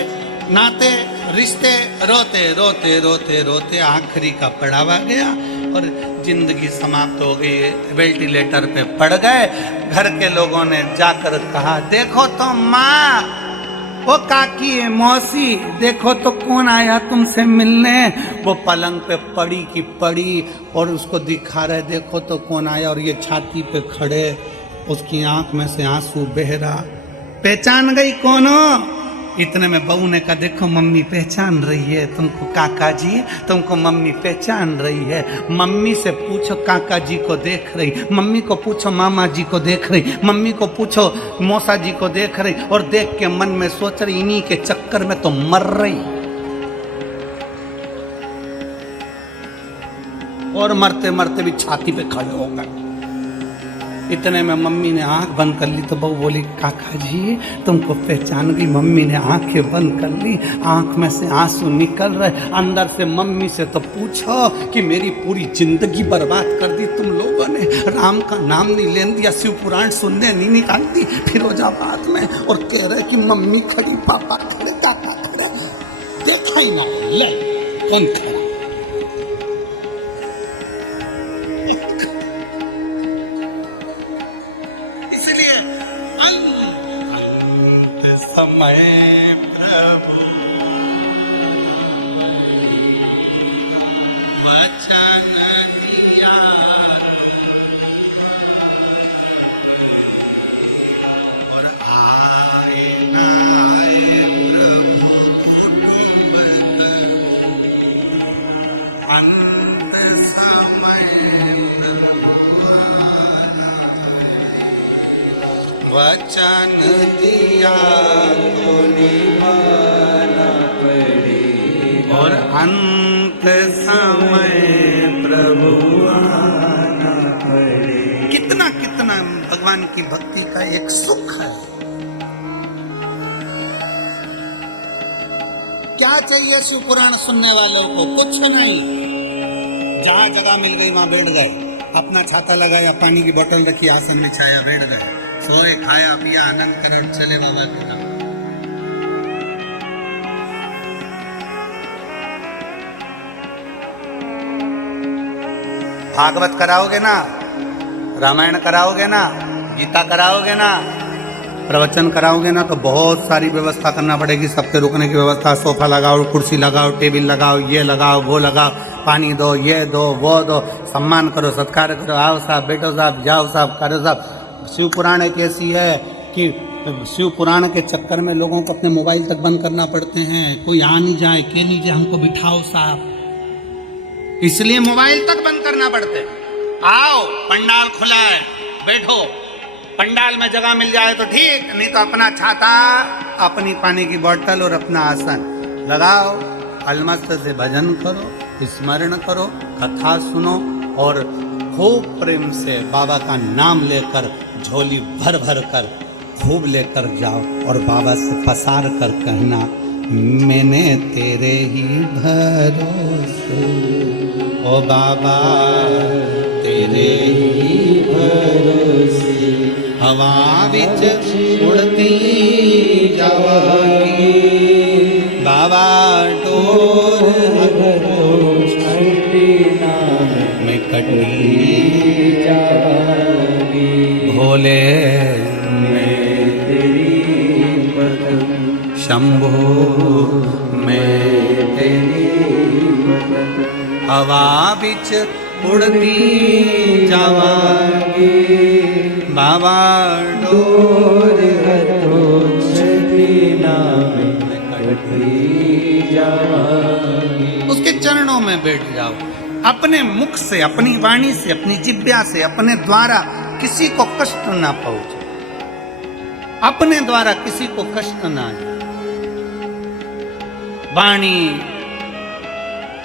नाते, रिश्ते रोते रोते रोते रोते आखिरी का पड़ावा गया और जिंदगी समाप्त हो गई। वेंटिलेटर पे पड़ गए। घर के लोगों ने जाकर कहा, देखो तो माँ, वो काकी है, मौसी, देखो तो कौन आया तुमसे मिलने। वो पलंग पे पड़ी की पड़ी और उसको दिखा रहे, देखो तो कौन आया। और ये छाती पे खड़े, उसकी आंख में से आंसू बह रहा। पहचान गई कौन हो? इतने में बहू ने कहा, देखो मम्मी पहचान रही है तुमको, काका जी तुमको मम्मी पहचान रही है। मम्मी से पूछो काका जी को देख रही, मम्मी को पूछो मामा जी को देख रही, मम्मी को पूछो मौसा जी को देख रही। और देख के मन में सोच रही, इन्हीं के चक्कर में तो मर रही। और मरते मरते भी छाती पे खड़े हो गए। इतने में मम्मी ने आंख बंद कर ली तो बहू बोली, काका जी तुमको पहचान गई। मम्मी ने आंखें बंद कर ली, आंख में से आंसू निकल रहे। अंदर से मम्मी से तो पूछो कि मेरी पूरी जिंदगी बर्बाद कर दी तुम लोगों ने, राम का नाम नहीं लेने दिया, शिव पुराण सुनने नहीं निकालती फिरोजाबाद में। और कह रहे कि मम्मी खड़ी, पापा खड़े, काका खड़े, देखा ही ना ले कौन खड़ा। समय प्रभु वचन दिया, और आए न आए प्रभु कुटुंब, अंत समय वचन दिया तो निभाना पड़े, और अंत समय प्रभु आना पड़े। कितना कितना भगवान की भक्ति का एक सुख है। क्या चाहिए शिव पुराण सुनने वालों को? कुछ नहीं। जहां जगह मिल गई वहां बैठ गए, अपना छाता लगाया, पानी की बोतल रखी, आसन बिछाया, बैठ गए, सोए, खाया पिया, आनंद करो, चले बाबा के नाम। भागवत कराओगे ना, रामायण कराओगे ना, गीता कराओगे ना, प्रवचन कराओगे ना, तो बहुत सारी व्यवस्था करना पड़ेगी। सबके रुकने की व्यवस्था, सोफा लगाओ, कुर्सी लगाओ, टेबल लगाओ, ये लगाओ, वो लगाओ, पानी दो, ये दो, वो दो, सम्मान करो, सत्कार करो, आओ साहब, बैठो साहब, जाओ साहब, करो साहब। शिव पुराण एक ऐसी है कि शिव पुराण के चक्कर में लोगों को अपने मोबाइल तक बंद करना पड़ते हैं। कोई आ नहीं जाए, के नहीं जाए, हमको बिठाओ साहब, इसलिए मोबाइल तक बंद करना पड़ते। आओ, पंडाल खुला है, बैठो। पंडाल में जगह मिल जाए तो ठीक, नहीं तो अपना छाता, अपनी पानी की बोतल और अपना आसन लगाओ, अलमस्त से भजन करो, स्मरण करो, कथा सुनो और खूब प्रेम से बाबा का नाम लेकर झोली भर भर कर खूब लेकर जाओ और बाबा से पसार कर कहना, मैंने तेरे ही भरोसे, ओ बाबा तेरे ही भरोसे, हवा विच उड़ती जावागी, बाबा डोर मैं कटी जावागी, भोले मैं तेरी मदद, शंभो मैं तेरी मदद, हवा बिच उड़ती जावागी, बाबा डोर उसके चरणों में बैठ जाओ। अपने मुख से, अपनी वाणी से, अपनी जिह्वा से, अपने द्वारा किसी को कष्ट ना पहुंचे, अपने द्वारा किसी को कष्ट ना आए। वाणी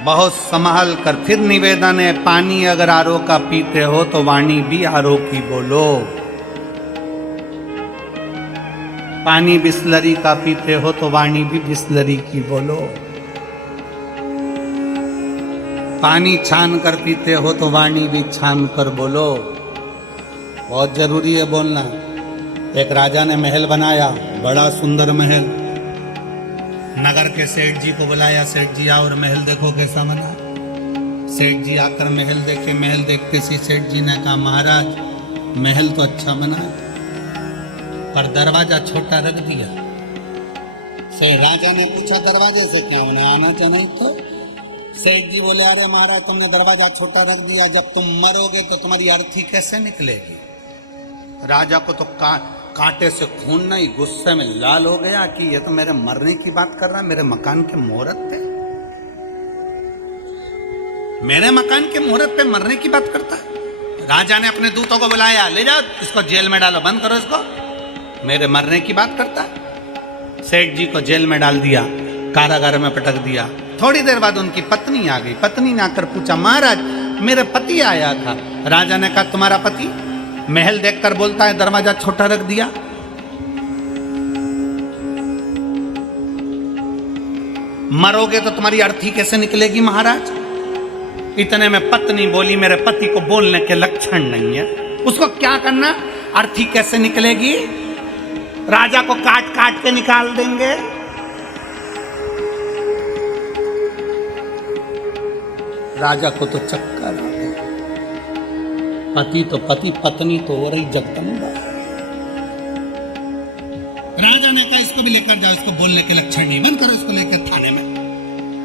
बहुत संभाल कर। फिर निवेदन है, पानी अगर आरो का पीते हो तो वाणी भी आरो की बोलो। पानी बिस्लरी का पीते हो तो वाणी भी बिस्लरी की बोलो। पानी छान कर पीते हो तो वाणी भी छान कर बोलो। बहुत जरूरी है बोलना। एक राजा ने महल बनाया, बड़ा सुंदर महल। नगर के सेठ जी को बुलाया, सेठ जी आओ और महल देखो कैसा बना है। सेठ जी आकर महल देखे, महल देखते सी सेठ जी ने कहा महाराज महल तो अच्छा बना है पर दरवाजा छोटा रख दिया। से राजा ने पूछा दरवाजे से क्या उन्हें आना चाहिए तो? सेठ जी बोले अरे महाराज तुमने दरवाजा छोटा रख दिया, जब तुम मरोगे तो तुम्हारी अर्थी कैसे निकलेगी? राजा को तो कांटे से खून नहीं, गुस्से में लाल हो गया कि ये तो मेरे मरने की बात कर रहा है, मेरे मकान के मुहूर्त पे, मेरे मकान के मुहूर्त पे मरने की बात करता है। राजा ने अपने दूतों को बुलाया, ले जाओ इसको जेल में डालो, बंद करो इसको, मेरे मरने की बात करता है। सेठ जी को जेल में डाल दिया, कारागार में पटक दिया। थोड़ी देर बाद उनकी पत्नी आ गई। पत्नी ने आकर पूछा महाराज मेरे पति आया था। राजा ने कहा तुम्हारा पति? महल देखकर बोलता है दरवाजा छोटा रख दिया। मरोगे तो तुम्हारी अर्थी कैसे निकलेगी महाराज? इतने में पत्नी बोली मेरे पति को बोलने के लक्षण नहीं है, उसको क्या करना, अर्थी कैसे निकलेगी? राजा को काट काट के निकाल देंगे। राजा को तो चक्कर आ गया। पति तो पति, पत्नी तो हो रही जगदम्बा। राजा ने कहा इसको भी लेकर जाओ, इसको बोलने के लक्षण नहीं, बंद करो इसको, लेकर थाने में।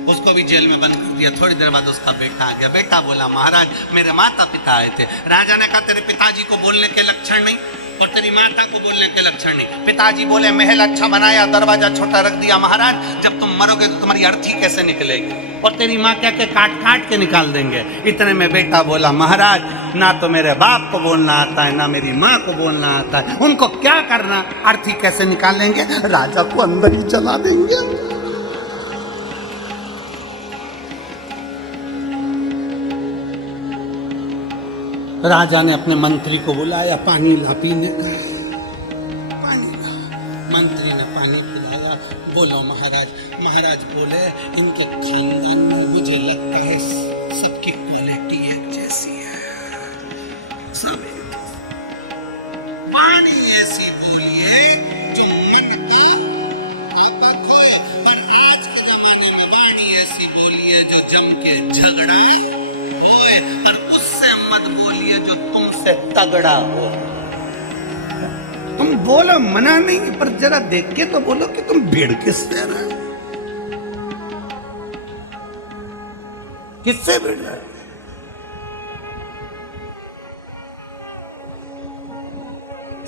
उसको भी जेल में बंद कर दिया। थोड़ी देर बाद उसका बेटा आ गया। बेटा बोला महाराज मेरे माता पिता आए थे। राजा ने कहा तेरे पिताजी को बोलने के लक्षण नहीं और तेरी माता को बोलने के लक्षण नहीं। पिताजी बोले महल अच्छा बनाया, दरवाजा छोटा रख दिया। महाराज जब तुम मरोगे तो तुम्हारी अर्थी कैसे निकलेगी? और तेरी माँ क्या के काट काट के निकाल देंगे। इतने में बेटा बोला महाराज ना तो मेरे बाप को बोलना आता है ना मेरी माँ को बोलना आता है, उनको क्या करना, अर्थी कैसे निकालेंगे? राजा को अंदर ही चला देंगे। राजा ने अपने मंत्री को बुलाया, पानी ला पीने का, पानी ला। मंत्री ने पानी पिलाया। बोलो महाराज। महाराज बोले इनके खानदान में मुझे लगता है सबकी क्वालिटी एक जैसी है, सब एक। पानी ऐसी बोलिए जो मन का आफत होए, और आज के जमाने में वाणी ऐसी बोलिए जो जम के झगड़ाए होए, और उससे मत बोलिए जो तुमसे तगड़ा हो। तुम बोलो मना नहीं, पर जरा देख के तो बोलो कि तुम भीड़ किससे रहे, किससे भिड़ रहे।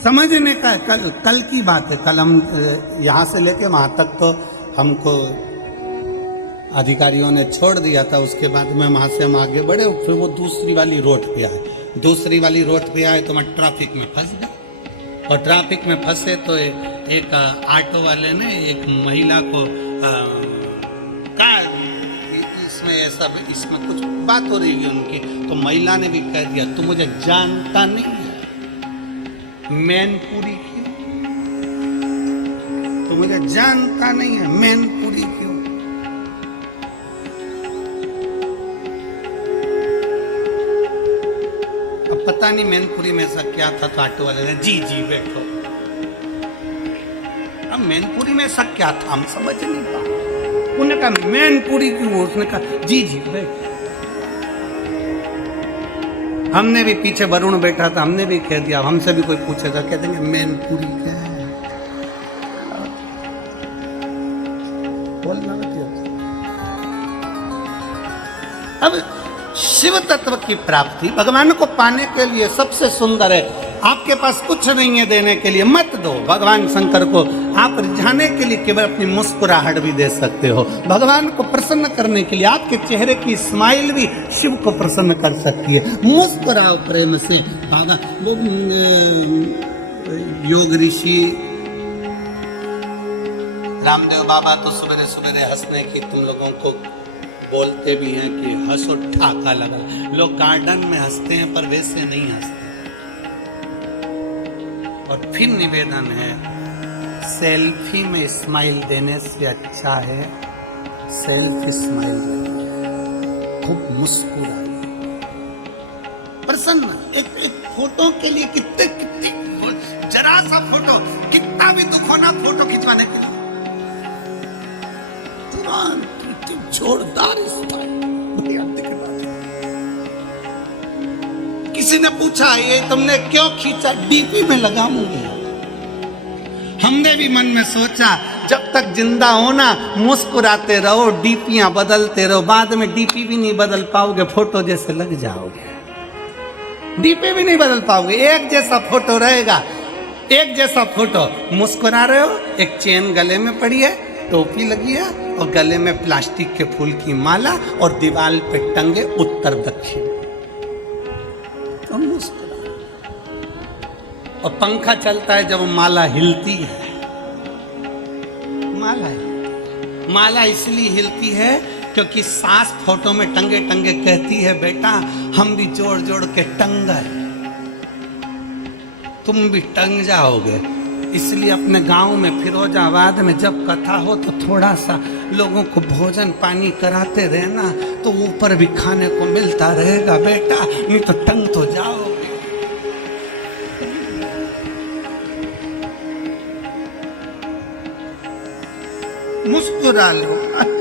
समझने का कल की बात है। कल हम यहां से लेके वहां तक तो हमको अधिकारियों ने छोड़ दिया था। उसके बाद में वहां से हम आगे बढ़े, फिर वो दूसरी वाली रोड पे आए। दूसरी वाली रोड पे आए तो मैं ट्रैफिक में फंस गया। और ट्रैफिक में फंसे तो एक ऑटो वाले ने एक महिला को इसमें ऐसा, इसमें कुछ बात हो रही है उनकी, तो महिला ने भी कह दिया तू मुझे जानता नहीं है, मैनपुरी क्यों? तो मुझे जानता नहीं है, मैनपुरी क्यों? अब पता नहीं मैनपुरी में ऐसा क्या था, तो ऑटो वाले ने जी जी बैठो। अब मैनपुरी में ऐसा क्या था हम समझ नहीं पा। उन्होंने कहा मैनपुरी क्यों? उसने कहा जी जी बैठ। हमने भी पीछे वरुण बैठा था, हमने भी कह दिया, हमसे भी कोई पूछेगा कह देंगे मैनपुरी क्या है। बोलना अब शिव तत्व की प्राप्ति भगवान को पाने के लिए सबसे सुंदर है। आपके पास कुछ नहीं है देने के लिए, मत दो भगवान शंकर को। आप रिझाने के लिए केवल अपनी मुस्कुराहट भी दे सकते हो। भगवान को प्रसन्न करने के लिए आपके चेहरे की स्माइल भी शिव को प्रसन्न कर सकती है। मुस्कुराओ प्रेम से। बाबा वो योग ऋषि रामदेव बाबा तो सवेरे सवेरे हंसने की तुम लोगों को बोलते भी हैं कि हंसो ठाका लगा। लोग गार्डन में हंसते हैं पर वैसे नहीं हंसते। और फिर निवेदन है, सेल्फी में स्माइल देने से अच्छा है सेल्फी स्माइल देना। खूब मुस्कुराइए, प्रसन्न। एक फोटो के लिए कितने जरा सा फोटो, कितना भी दुख होना फोटो खिंचवाने के लिए। इमरान जोरदार रिश्ता है, बढ़िया दिखना चाहिए। किसी ने पूछा ये तुमने क्यों खींचा? डीपी में लगाऊंगी। हमने भी मन में सोचा जब तक जिंदा हो ना मुस्कुराते रहो, डीपियां बदलते रहो, बाद में डीपी भी नहीं बदल पाओगे, फोटो जैसे लग जाओगे, डीपी भी नहीं बदल पाओगे, एक जैसा फोटो रहेगा, एक जैसा फोटो। मुस्कुरा रहे हो, एक चेन गले में पड़ी है, टोपी लगी है और गले में प्लास्टिक के फूल की माला और दीवार पे टंगे उत्तर दक्षिण, तो मुस्कुरा। और पंखा चलता है जब माला हिलती है, माला इसलिए हिलती है क्योंकि सास फोटो में टंगे टंगे कहती है बेटा हम भी जोड़ जोड़ के टंग गए, तुम भी टंग जाओगे। इसलिए अपने गांव में फिरोजाबाद में जब कथा हो तो थोड़ा सा लोगों को भोजन पानी कराते रहना, तो ऊपर भी खाने को मिलता रहेगा बेटा, नहीं तो टंग तो जाओगे। मुस्कुरा लो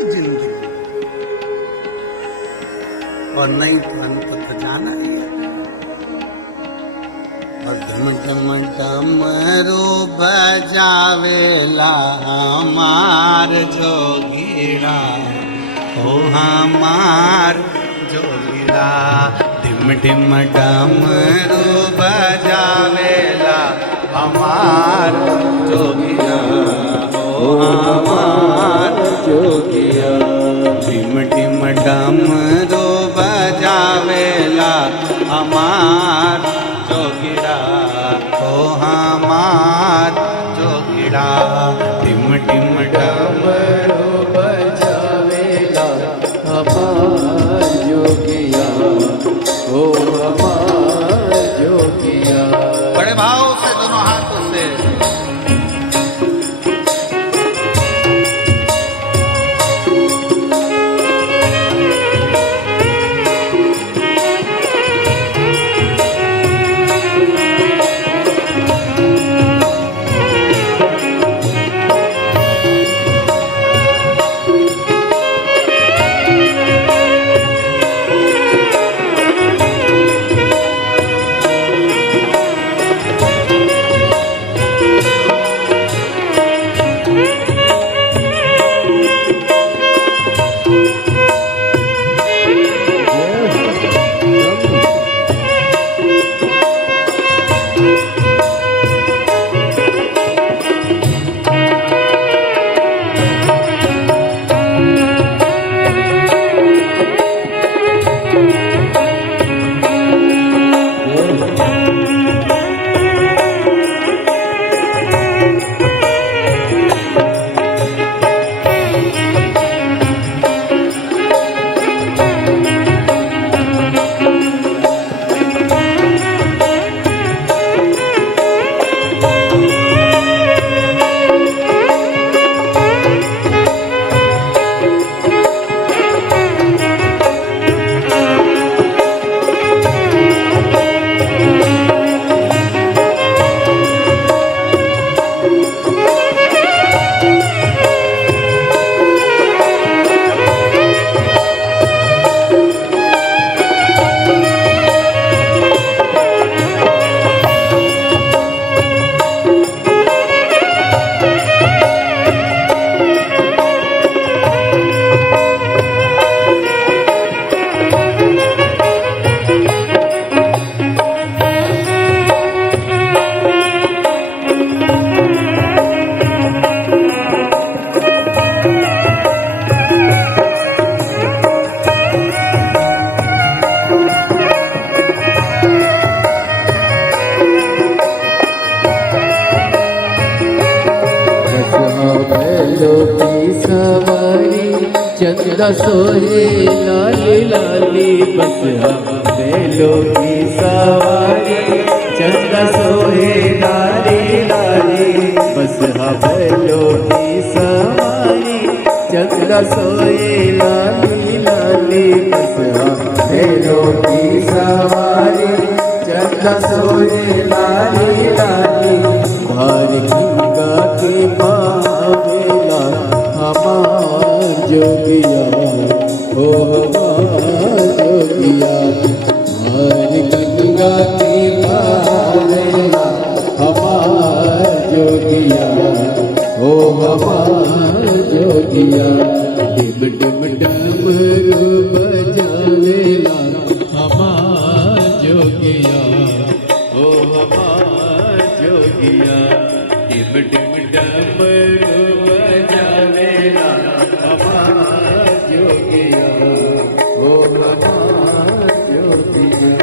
जिंदगी, और नहीं तो अंत तो जाना ही है। और धम धम डमरू बजावेला हमार जोगीरा, ओ हमार जोगीरा। ढिम ढिम डमरू बजावेला हमार जोगीरा, ओ हमार जोगिया। ढिम ढिम डमरू बजावेला हमार जोगिरा, ओ हमार जोगिरा। ढिम ढिम डमरू बजावेला हमार जोगिया, ओ हमार जोगिया। बड़े भाव से दोनों हाथों से चंदा सोहे लाली लाली बस बैलों की सवारी, चंदा सोहे लाली लाली बस बैलों की सवारी, चंदा सोहे लाली लाली बस बैलों की सवारी, चंदा सोहे लाली लाली। धार गंगा के पावेला हमार जो हमार जोगिया हर गंगा की पावेला हमार जोगिया ओ हमार जोगिया डिम डिम डमरू बजावेला हमार जोगिया ओ हमार जोगिया डिम डिम डमरू बजावेला हमार जोगिया ओ हमार जोगिया।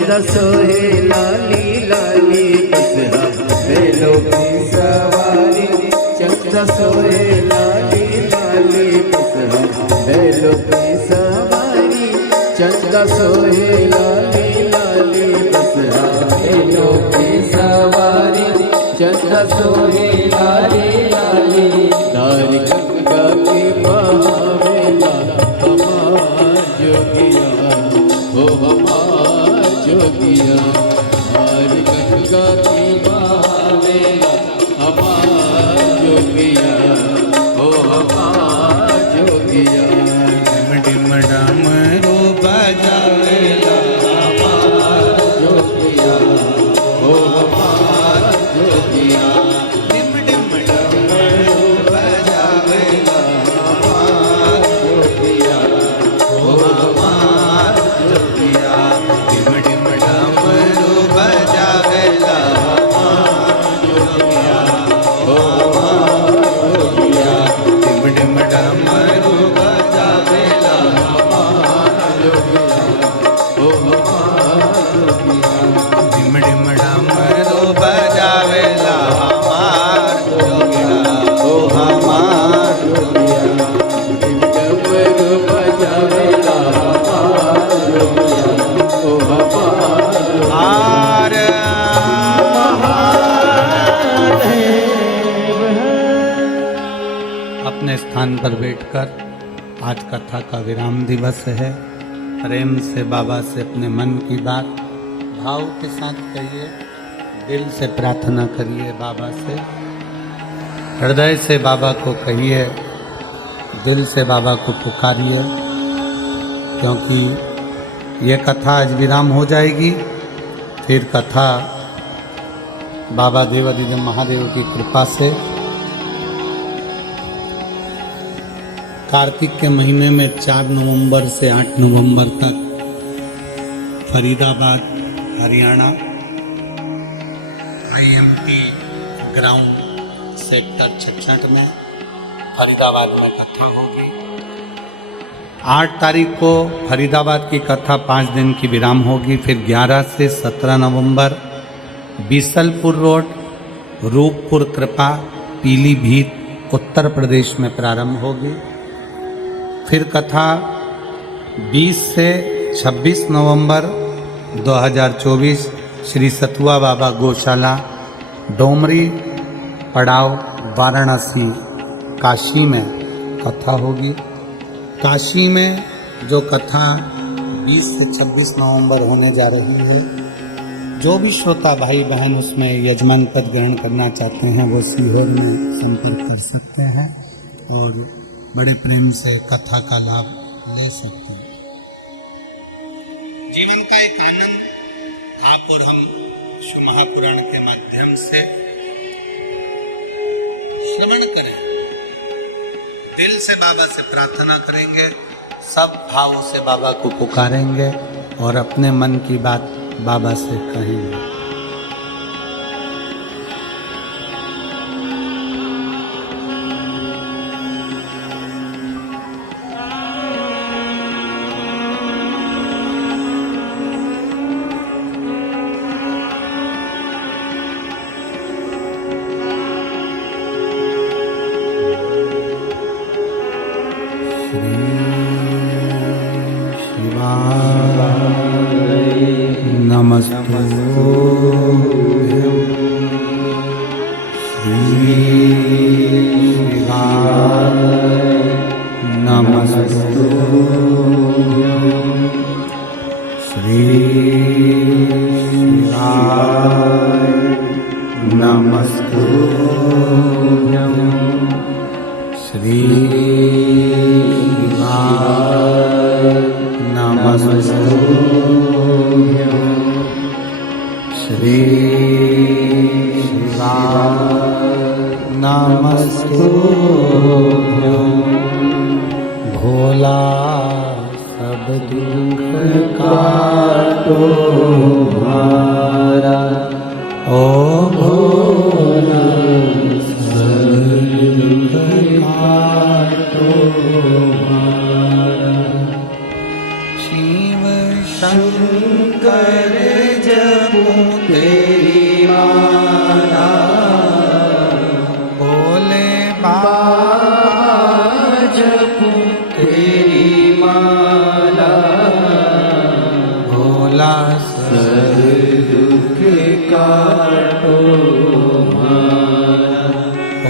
चंदा सोहे लाली लाली बसहा बैलों की सवारी चंदा सोहे लाली लाली बसहा बैलों की सवारी चंदा सोहे लाली लाली बसहा बैलों की सवारी चंदा सोहे लाली लाली धार गंगा के बहावेला हमार जोगिया हो हमार जोगिया धार गंगा के बहावेला हमार जोगिया हो हमार जोगिया डिम डमरू बजावेला हमार जोगिया हो हमार जोगिया डिम डिम डमरू बजावेला हमार जोगिया हो हमार जोगिया डिम डिम डमरू बजावेला जोगिया हो हमार जोगिया डिम डिम डमरू बजावेला जोगिया हो हमार जोगिया डिम डिम डमरू बजावेला हमार जोगिया हो हमार डमरू बजावेला हमार जोगिया हो हमार हार अपने स्थान पर बैठकर आज कथा का विराम दिवस है। प्रेम से बाबा से अपने मन की बात भाव के साथ कहिए, दिल से प्रार्थना करिए बाबा से, हृदय से बाबा को कहिए, दिल से बाबा को पुकारिए, क्योंकि ये कथा आज विराम हो जाएगी। फिर कथा बाबा देवादिदेव महादेव की कृपा से कार्तिक के महीने में 4 नवंबर से 8 नवंबर तक Faridabad Haryana IMT ground sector 66 में फरीदाबाद में कथा होगी। 8 तारीख को फरीदाबाद की कथा 5 दिन की विराम होगी। फिर 11 से 17 नवंबर बीसलपुर रोड, रूपपुर कृपा, पीलीभीत, उत्तर प्रदेश में प्रारंभ होगी। फिर कथा 20 से 26 नवंबर 2024 श्री सतुआ बाबा गौशाला, डोमरी पड़ाव, वाराणसी, काशी में कथा होगी। काशी में जो कथा 20 से 26 नवंबर होने जा रही है, जो भी श्रोता भाई बहन उसमें यजमान पद ग्रहण करना चाहते हैं वो सीहोर में संपर्क कर सकते हैं और बड़े प्रेम से कथा का लाभ ले सकते हैं। जीवन का एक आनंद आप और हम शिव महापुराण के माध्यम से श्रवण करें, दिल से बाबा से प्रार्थना करेंगे, सब भावों से बाबा को पुकारेंगे और अपने मन की बात बाबा से कहेंगे। भोला सब दुख काटो भारा, ओ भोला सब दुख काटो भारा। शिव शंकर शंकर जपूं तेरी माला, भोले बाबा जपूं तेरी माला, भोला सब दुख काटो मारा,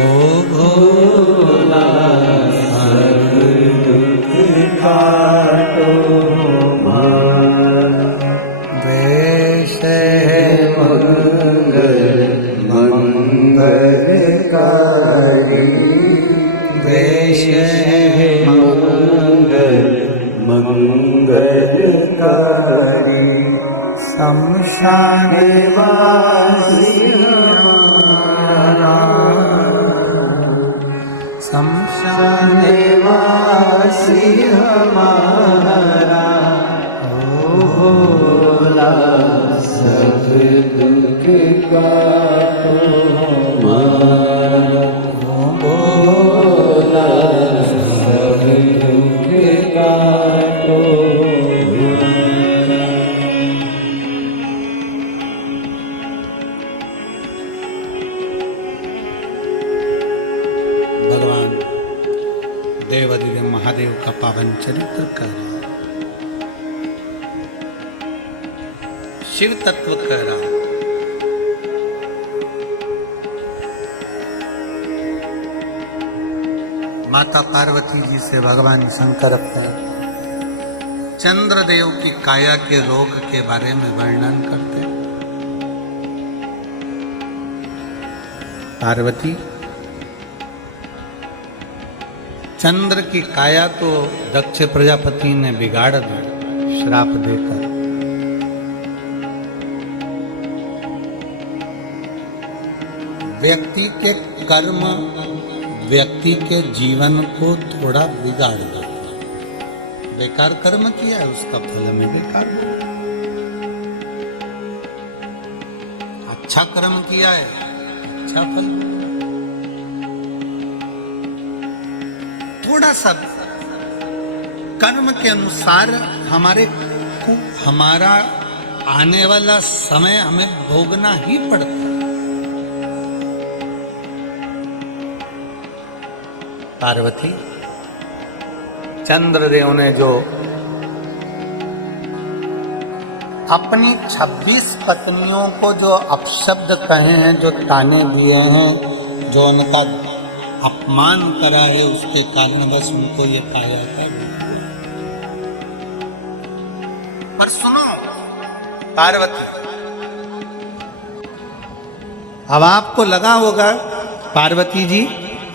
ओ भोला सब दुख काटो मारा। वेश मंगलकारी, वेश मंगलकारी, शमशान वासी हमारा, शमशान वासी हमारा, ओ भोला सब दुख काटो मारा, ओ भोला सब दुख काटो मारा। भगवान देवाधिदेव महादेव का पावन चरित्र कह रहा, शिव तत्व कह रहा। माता पार्वती जी से भगवान शंकर चंद्रदेव की काया के रोग के बारे में वर्णन करते। पार्वती, चंद्र की काया तो दक्ष प्रजापति ने बिगाड़ दी श्राप देकर। व्यक्ति के कर्म व्यक्ति के जीवन को थोड़ा बिगाड़ देता। बेकार कर्म किया है उसका फल में बेकार हो। अच्छा कर्म किया है अच्छा फल। थोड़ा सा कर्म के अनुसार हमारा आने वाला समय हमें भोगना ही पड़ता है। पार्वती, चंद्रदेव ने जो अपनी 26 पत्नियों को जो अपशब्द कहे हैं, जो ताने दिए हैं, जो उनका अपमान करा है, उसके कारण बस उनको ये पाया था। पर सुनो पार्वती, अब आपको लगा होगा पार्वती जी,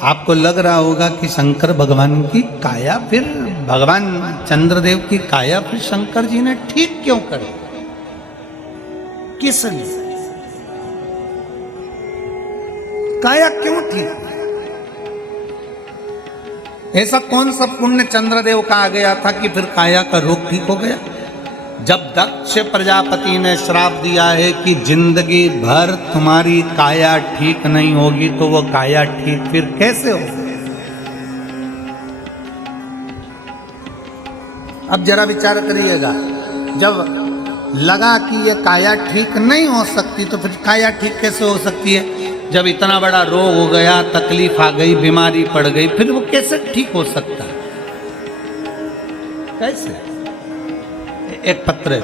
आपको लग रहा होगा कि शंकर भगवान की काया, फिर भगवान चंद्रदेव की काया फिर शंकर जी ने ठीक क्यों करी? किस लिए काया क्यों ठीक? ऐसा कौन सा पुण्य चंद्रदेव का आ गया था कि फिर काया का रोग ठीक हो गया? जब दक्ष प्रजापति ने श्राप दिया है कि जिंदगी भर तुम्हारी काया ठीक नहीं होगी, तो वो काया ठीक फिर कैसे हो? अब जरा विचार करिएगा, जब लगा कि ये काया ठीक नहीं हो सकती, तो फिर काया ठीक कैसे हो सकती है? जब इतना बड़ा रोग हो गया, तकलीफ आ गई, बीमारी पड़ गई, फिर वो कैसे ठीक हो सकता है? कैसे? एक पत्र है,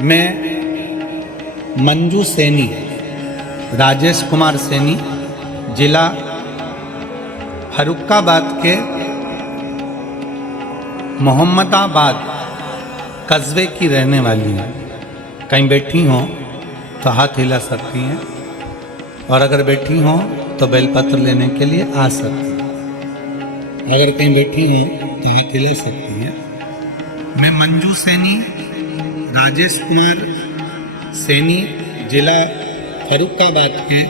मैं मंजू सैनी, राजेश कुमार सैनी, जिला फरुखाबाद के मोहम्मदाबाद कस्बे की रहने वाली हैं। कहीं बैठी हों तो हाथ हिला सकती हैं, और अगर बैठी हों तो बेलपत्र लेने के लिए आ सकती हैं। अगर कहीं बैठी हों तो हाथ हिला सकती हैं। मैं मंजू सैनी, राजेश कुमार सैनी, जिला फरुखाबाद के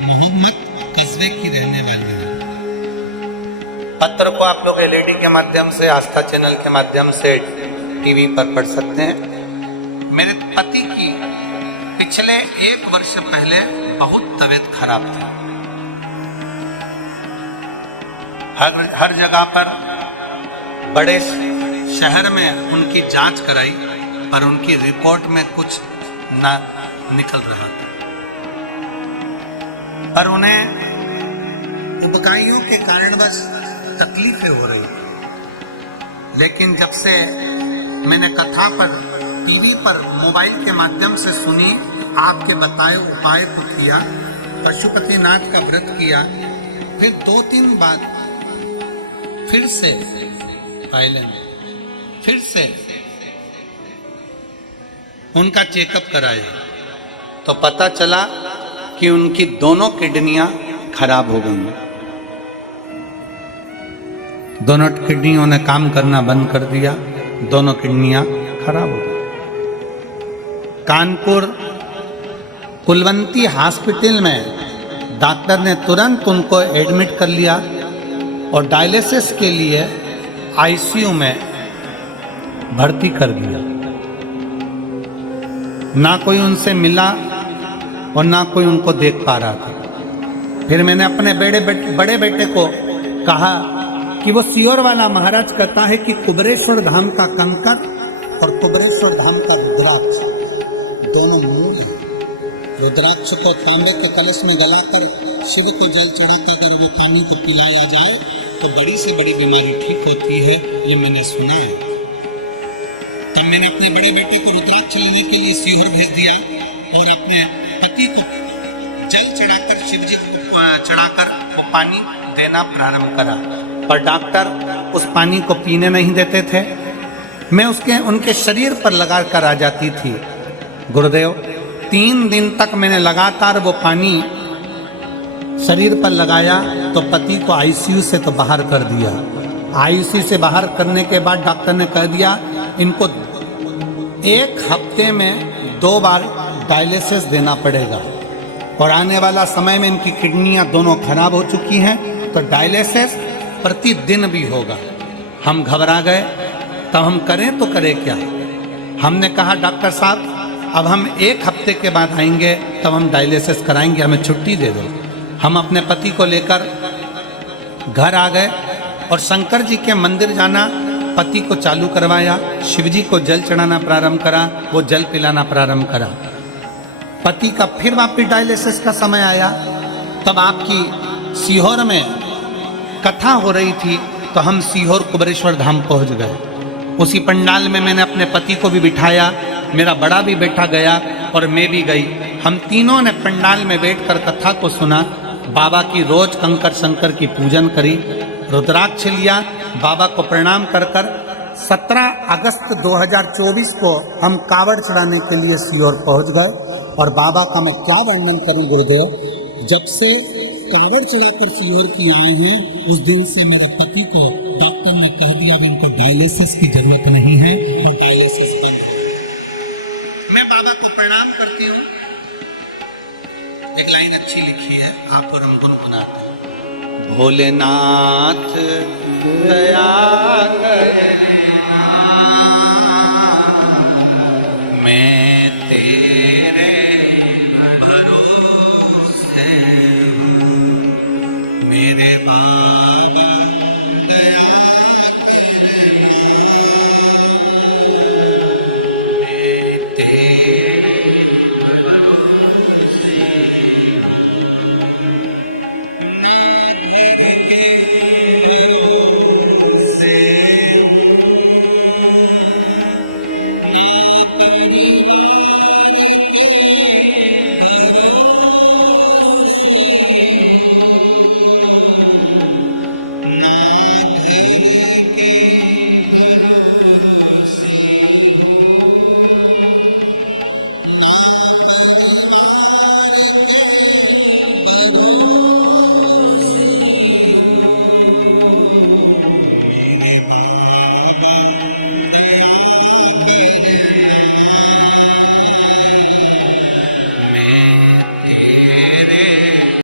मोहम्मद कस्बे की रहने वाली हूँ। पत्र को आप लोग एलईडी के माध्यम से, आस्था चैनल के माध्यम से टीवी पर पढ़ सकते हैं। मेरे पति की पिछले 1 वर्ष पहले बहुत तबीयत खराब थी। हर जगह पर बड़े शहर में उनकी जांच कराई, पर उनकी रिपोर्ट में कुछ ना निकल रहा था। पर उन्हें उबकाइयों के कारणवश तकलीफें हो रही थी। लेकिन जब से मैंने कथा पर टीवी पर मोबाइल के माध्यम से सुनी, आपके बताए उपाय को किया, पशुपतिनाथ का व्रत किया, फिर 2-3 बार फिर से उनका चेकअप कराया, तो पता चला कि उनकी दोनों किडनियां खराब हो गई। दोनों किडनियों ने काम करना बंद कर दिया, दोनों किडनियां खराब हो गई। कानपुर कुलवंती हॉस्पिटल में डॉक्टर ने तुरंत उनको एडमिट कर लिया और डायलिसिस के लिए आईसीयू में भर्ती कर दिया। ना कोई उनसे मिला और ना कोई उनको देख पा रहा था। फिर मैंने अपने बड़े बेटे को कहा कि वो सीहोर वाला महाराज कहता है कि कुबरेश्वर धाम का कंकर और कुबरेश्वर धाम का रुद्राक्ष दोनों मूल हैं। रुद्राक्ष को तांबे के कलश में गलाकर शिव को जल चढ़ाकर अगर वो पानी को पिलाया जाए तो बड़ी से बड़ी बीमारी ठीक होती है, ये मैंने सुना है। तब मैंने अपने बड़े बेटे को रुद्राक्ष लेने के लिए सीहोर भेज दिया और अपने पति को जल चढ़ाकर शिव जी को चढ़ाकर वो पानी देना प्रारंभ करा। पर डॉक्टर उस पानी को पीने नहीं देते थे। मैं उनके शरीर पर लगा कर आ जाती थी। गुरुदेव, 3 दिन तक मैंने लगातार वो पानी शरीर पर लगाया तो पति को आईसीयू से तो बाहर कर दिया। आईसीयू से बाहर करने के बाद डॉक्टर ने कह दिया इनको 1 हफ्ते में 2 बार डायलिसिस देना पड़ेगा और आने वाला समय में इनकी किडनियां दोनों खराब हो चुकी हैं, तो डायलिसिस प्रतिदिन भी होगा। हम घबरा गए, तब हम करें तो करें क्या। हमने कहा डॉक्टर साहब अब हम 1 हफ्ते के बाद आएंगे, तब हम डायलिसिस कराएंगे, हमें छुट्टी दे दो। हम अपने पति को लेकर घर आ गए और शंकर जी के मंदिर जाना पति को चालू करवाया। शिव जी को जल चढ़ाना प्रारंभ करा, वो जल पिलाना प्रारंभ करा। पति का फिर वापिस डायलिसिस का समय आया, तब आपकी सीहोर में कथा हो रही थी, तो हम सीहोर कुबरेश्वर धाम पहुंच गए। उसी पंडाल में मैंने अपने पति को भी बिठाया, मेरा बड़ा भी बेटा गया और मैं भी गई। हम तीनों ने पंडाल में बैठकर कथा को सुना। बाबा की रोज कंकर शंकर की पूजन करी, रुद्राक्ष लिया, बाबा को प्रणाम कर 17 अगस्त 2024 को हम कावड़ चढ़ाने के लिए सीहोर पहुंच गए। और बाबा का मैं क्या वर्णन करूं गुरुदेव, जब से कावड़ चढ़ाकर सीहोर की आए हैं उस दिन से मेरे पति को डॉक्टर ने कह दिया अब इनको डायलिसिस की जरूरत नहीं है और डायलिसिस बंद। मैं बाबा को प्रणाम करती हूँ। एक लाइन अच्छी लिखी है, आप और हम गुनगुनाते हैं। भोलेनाथ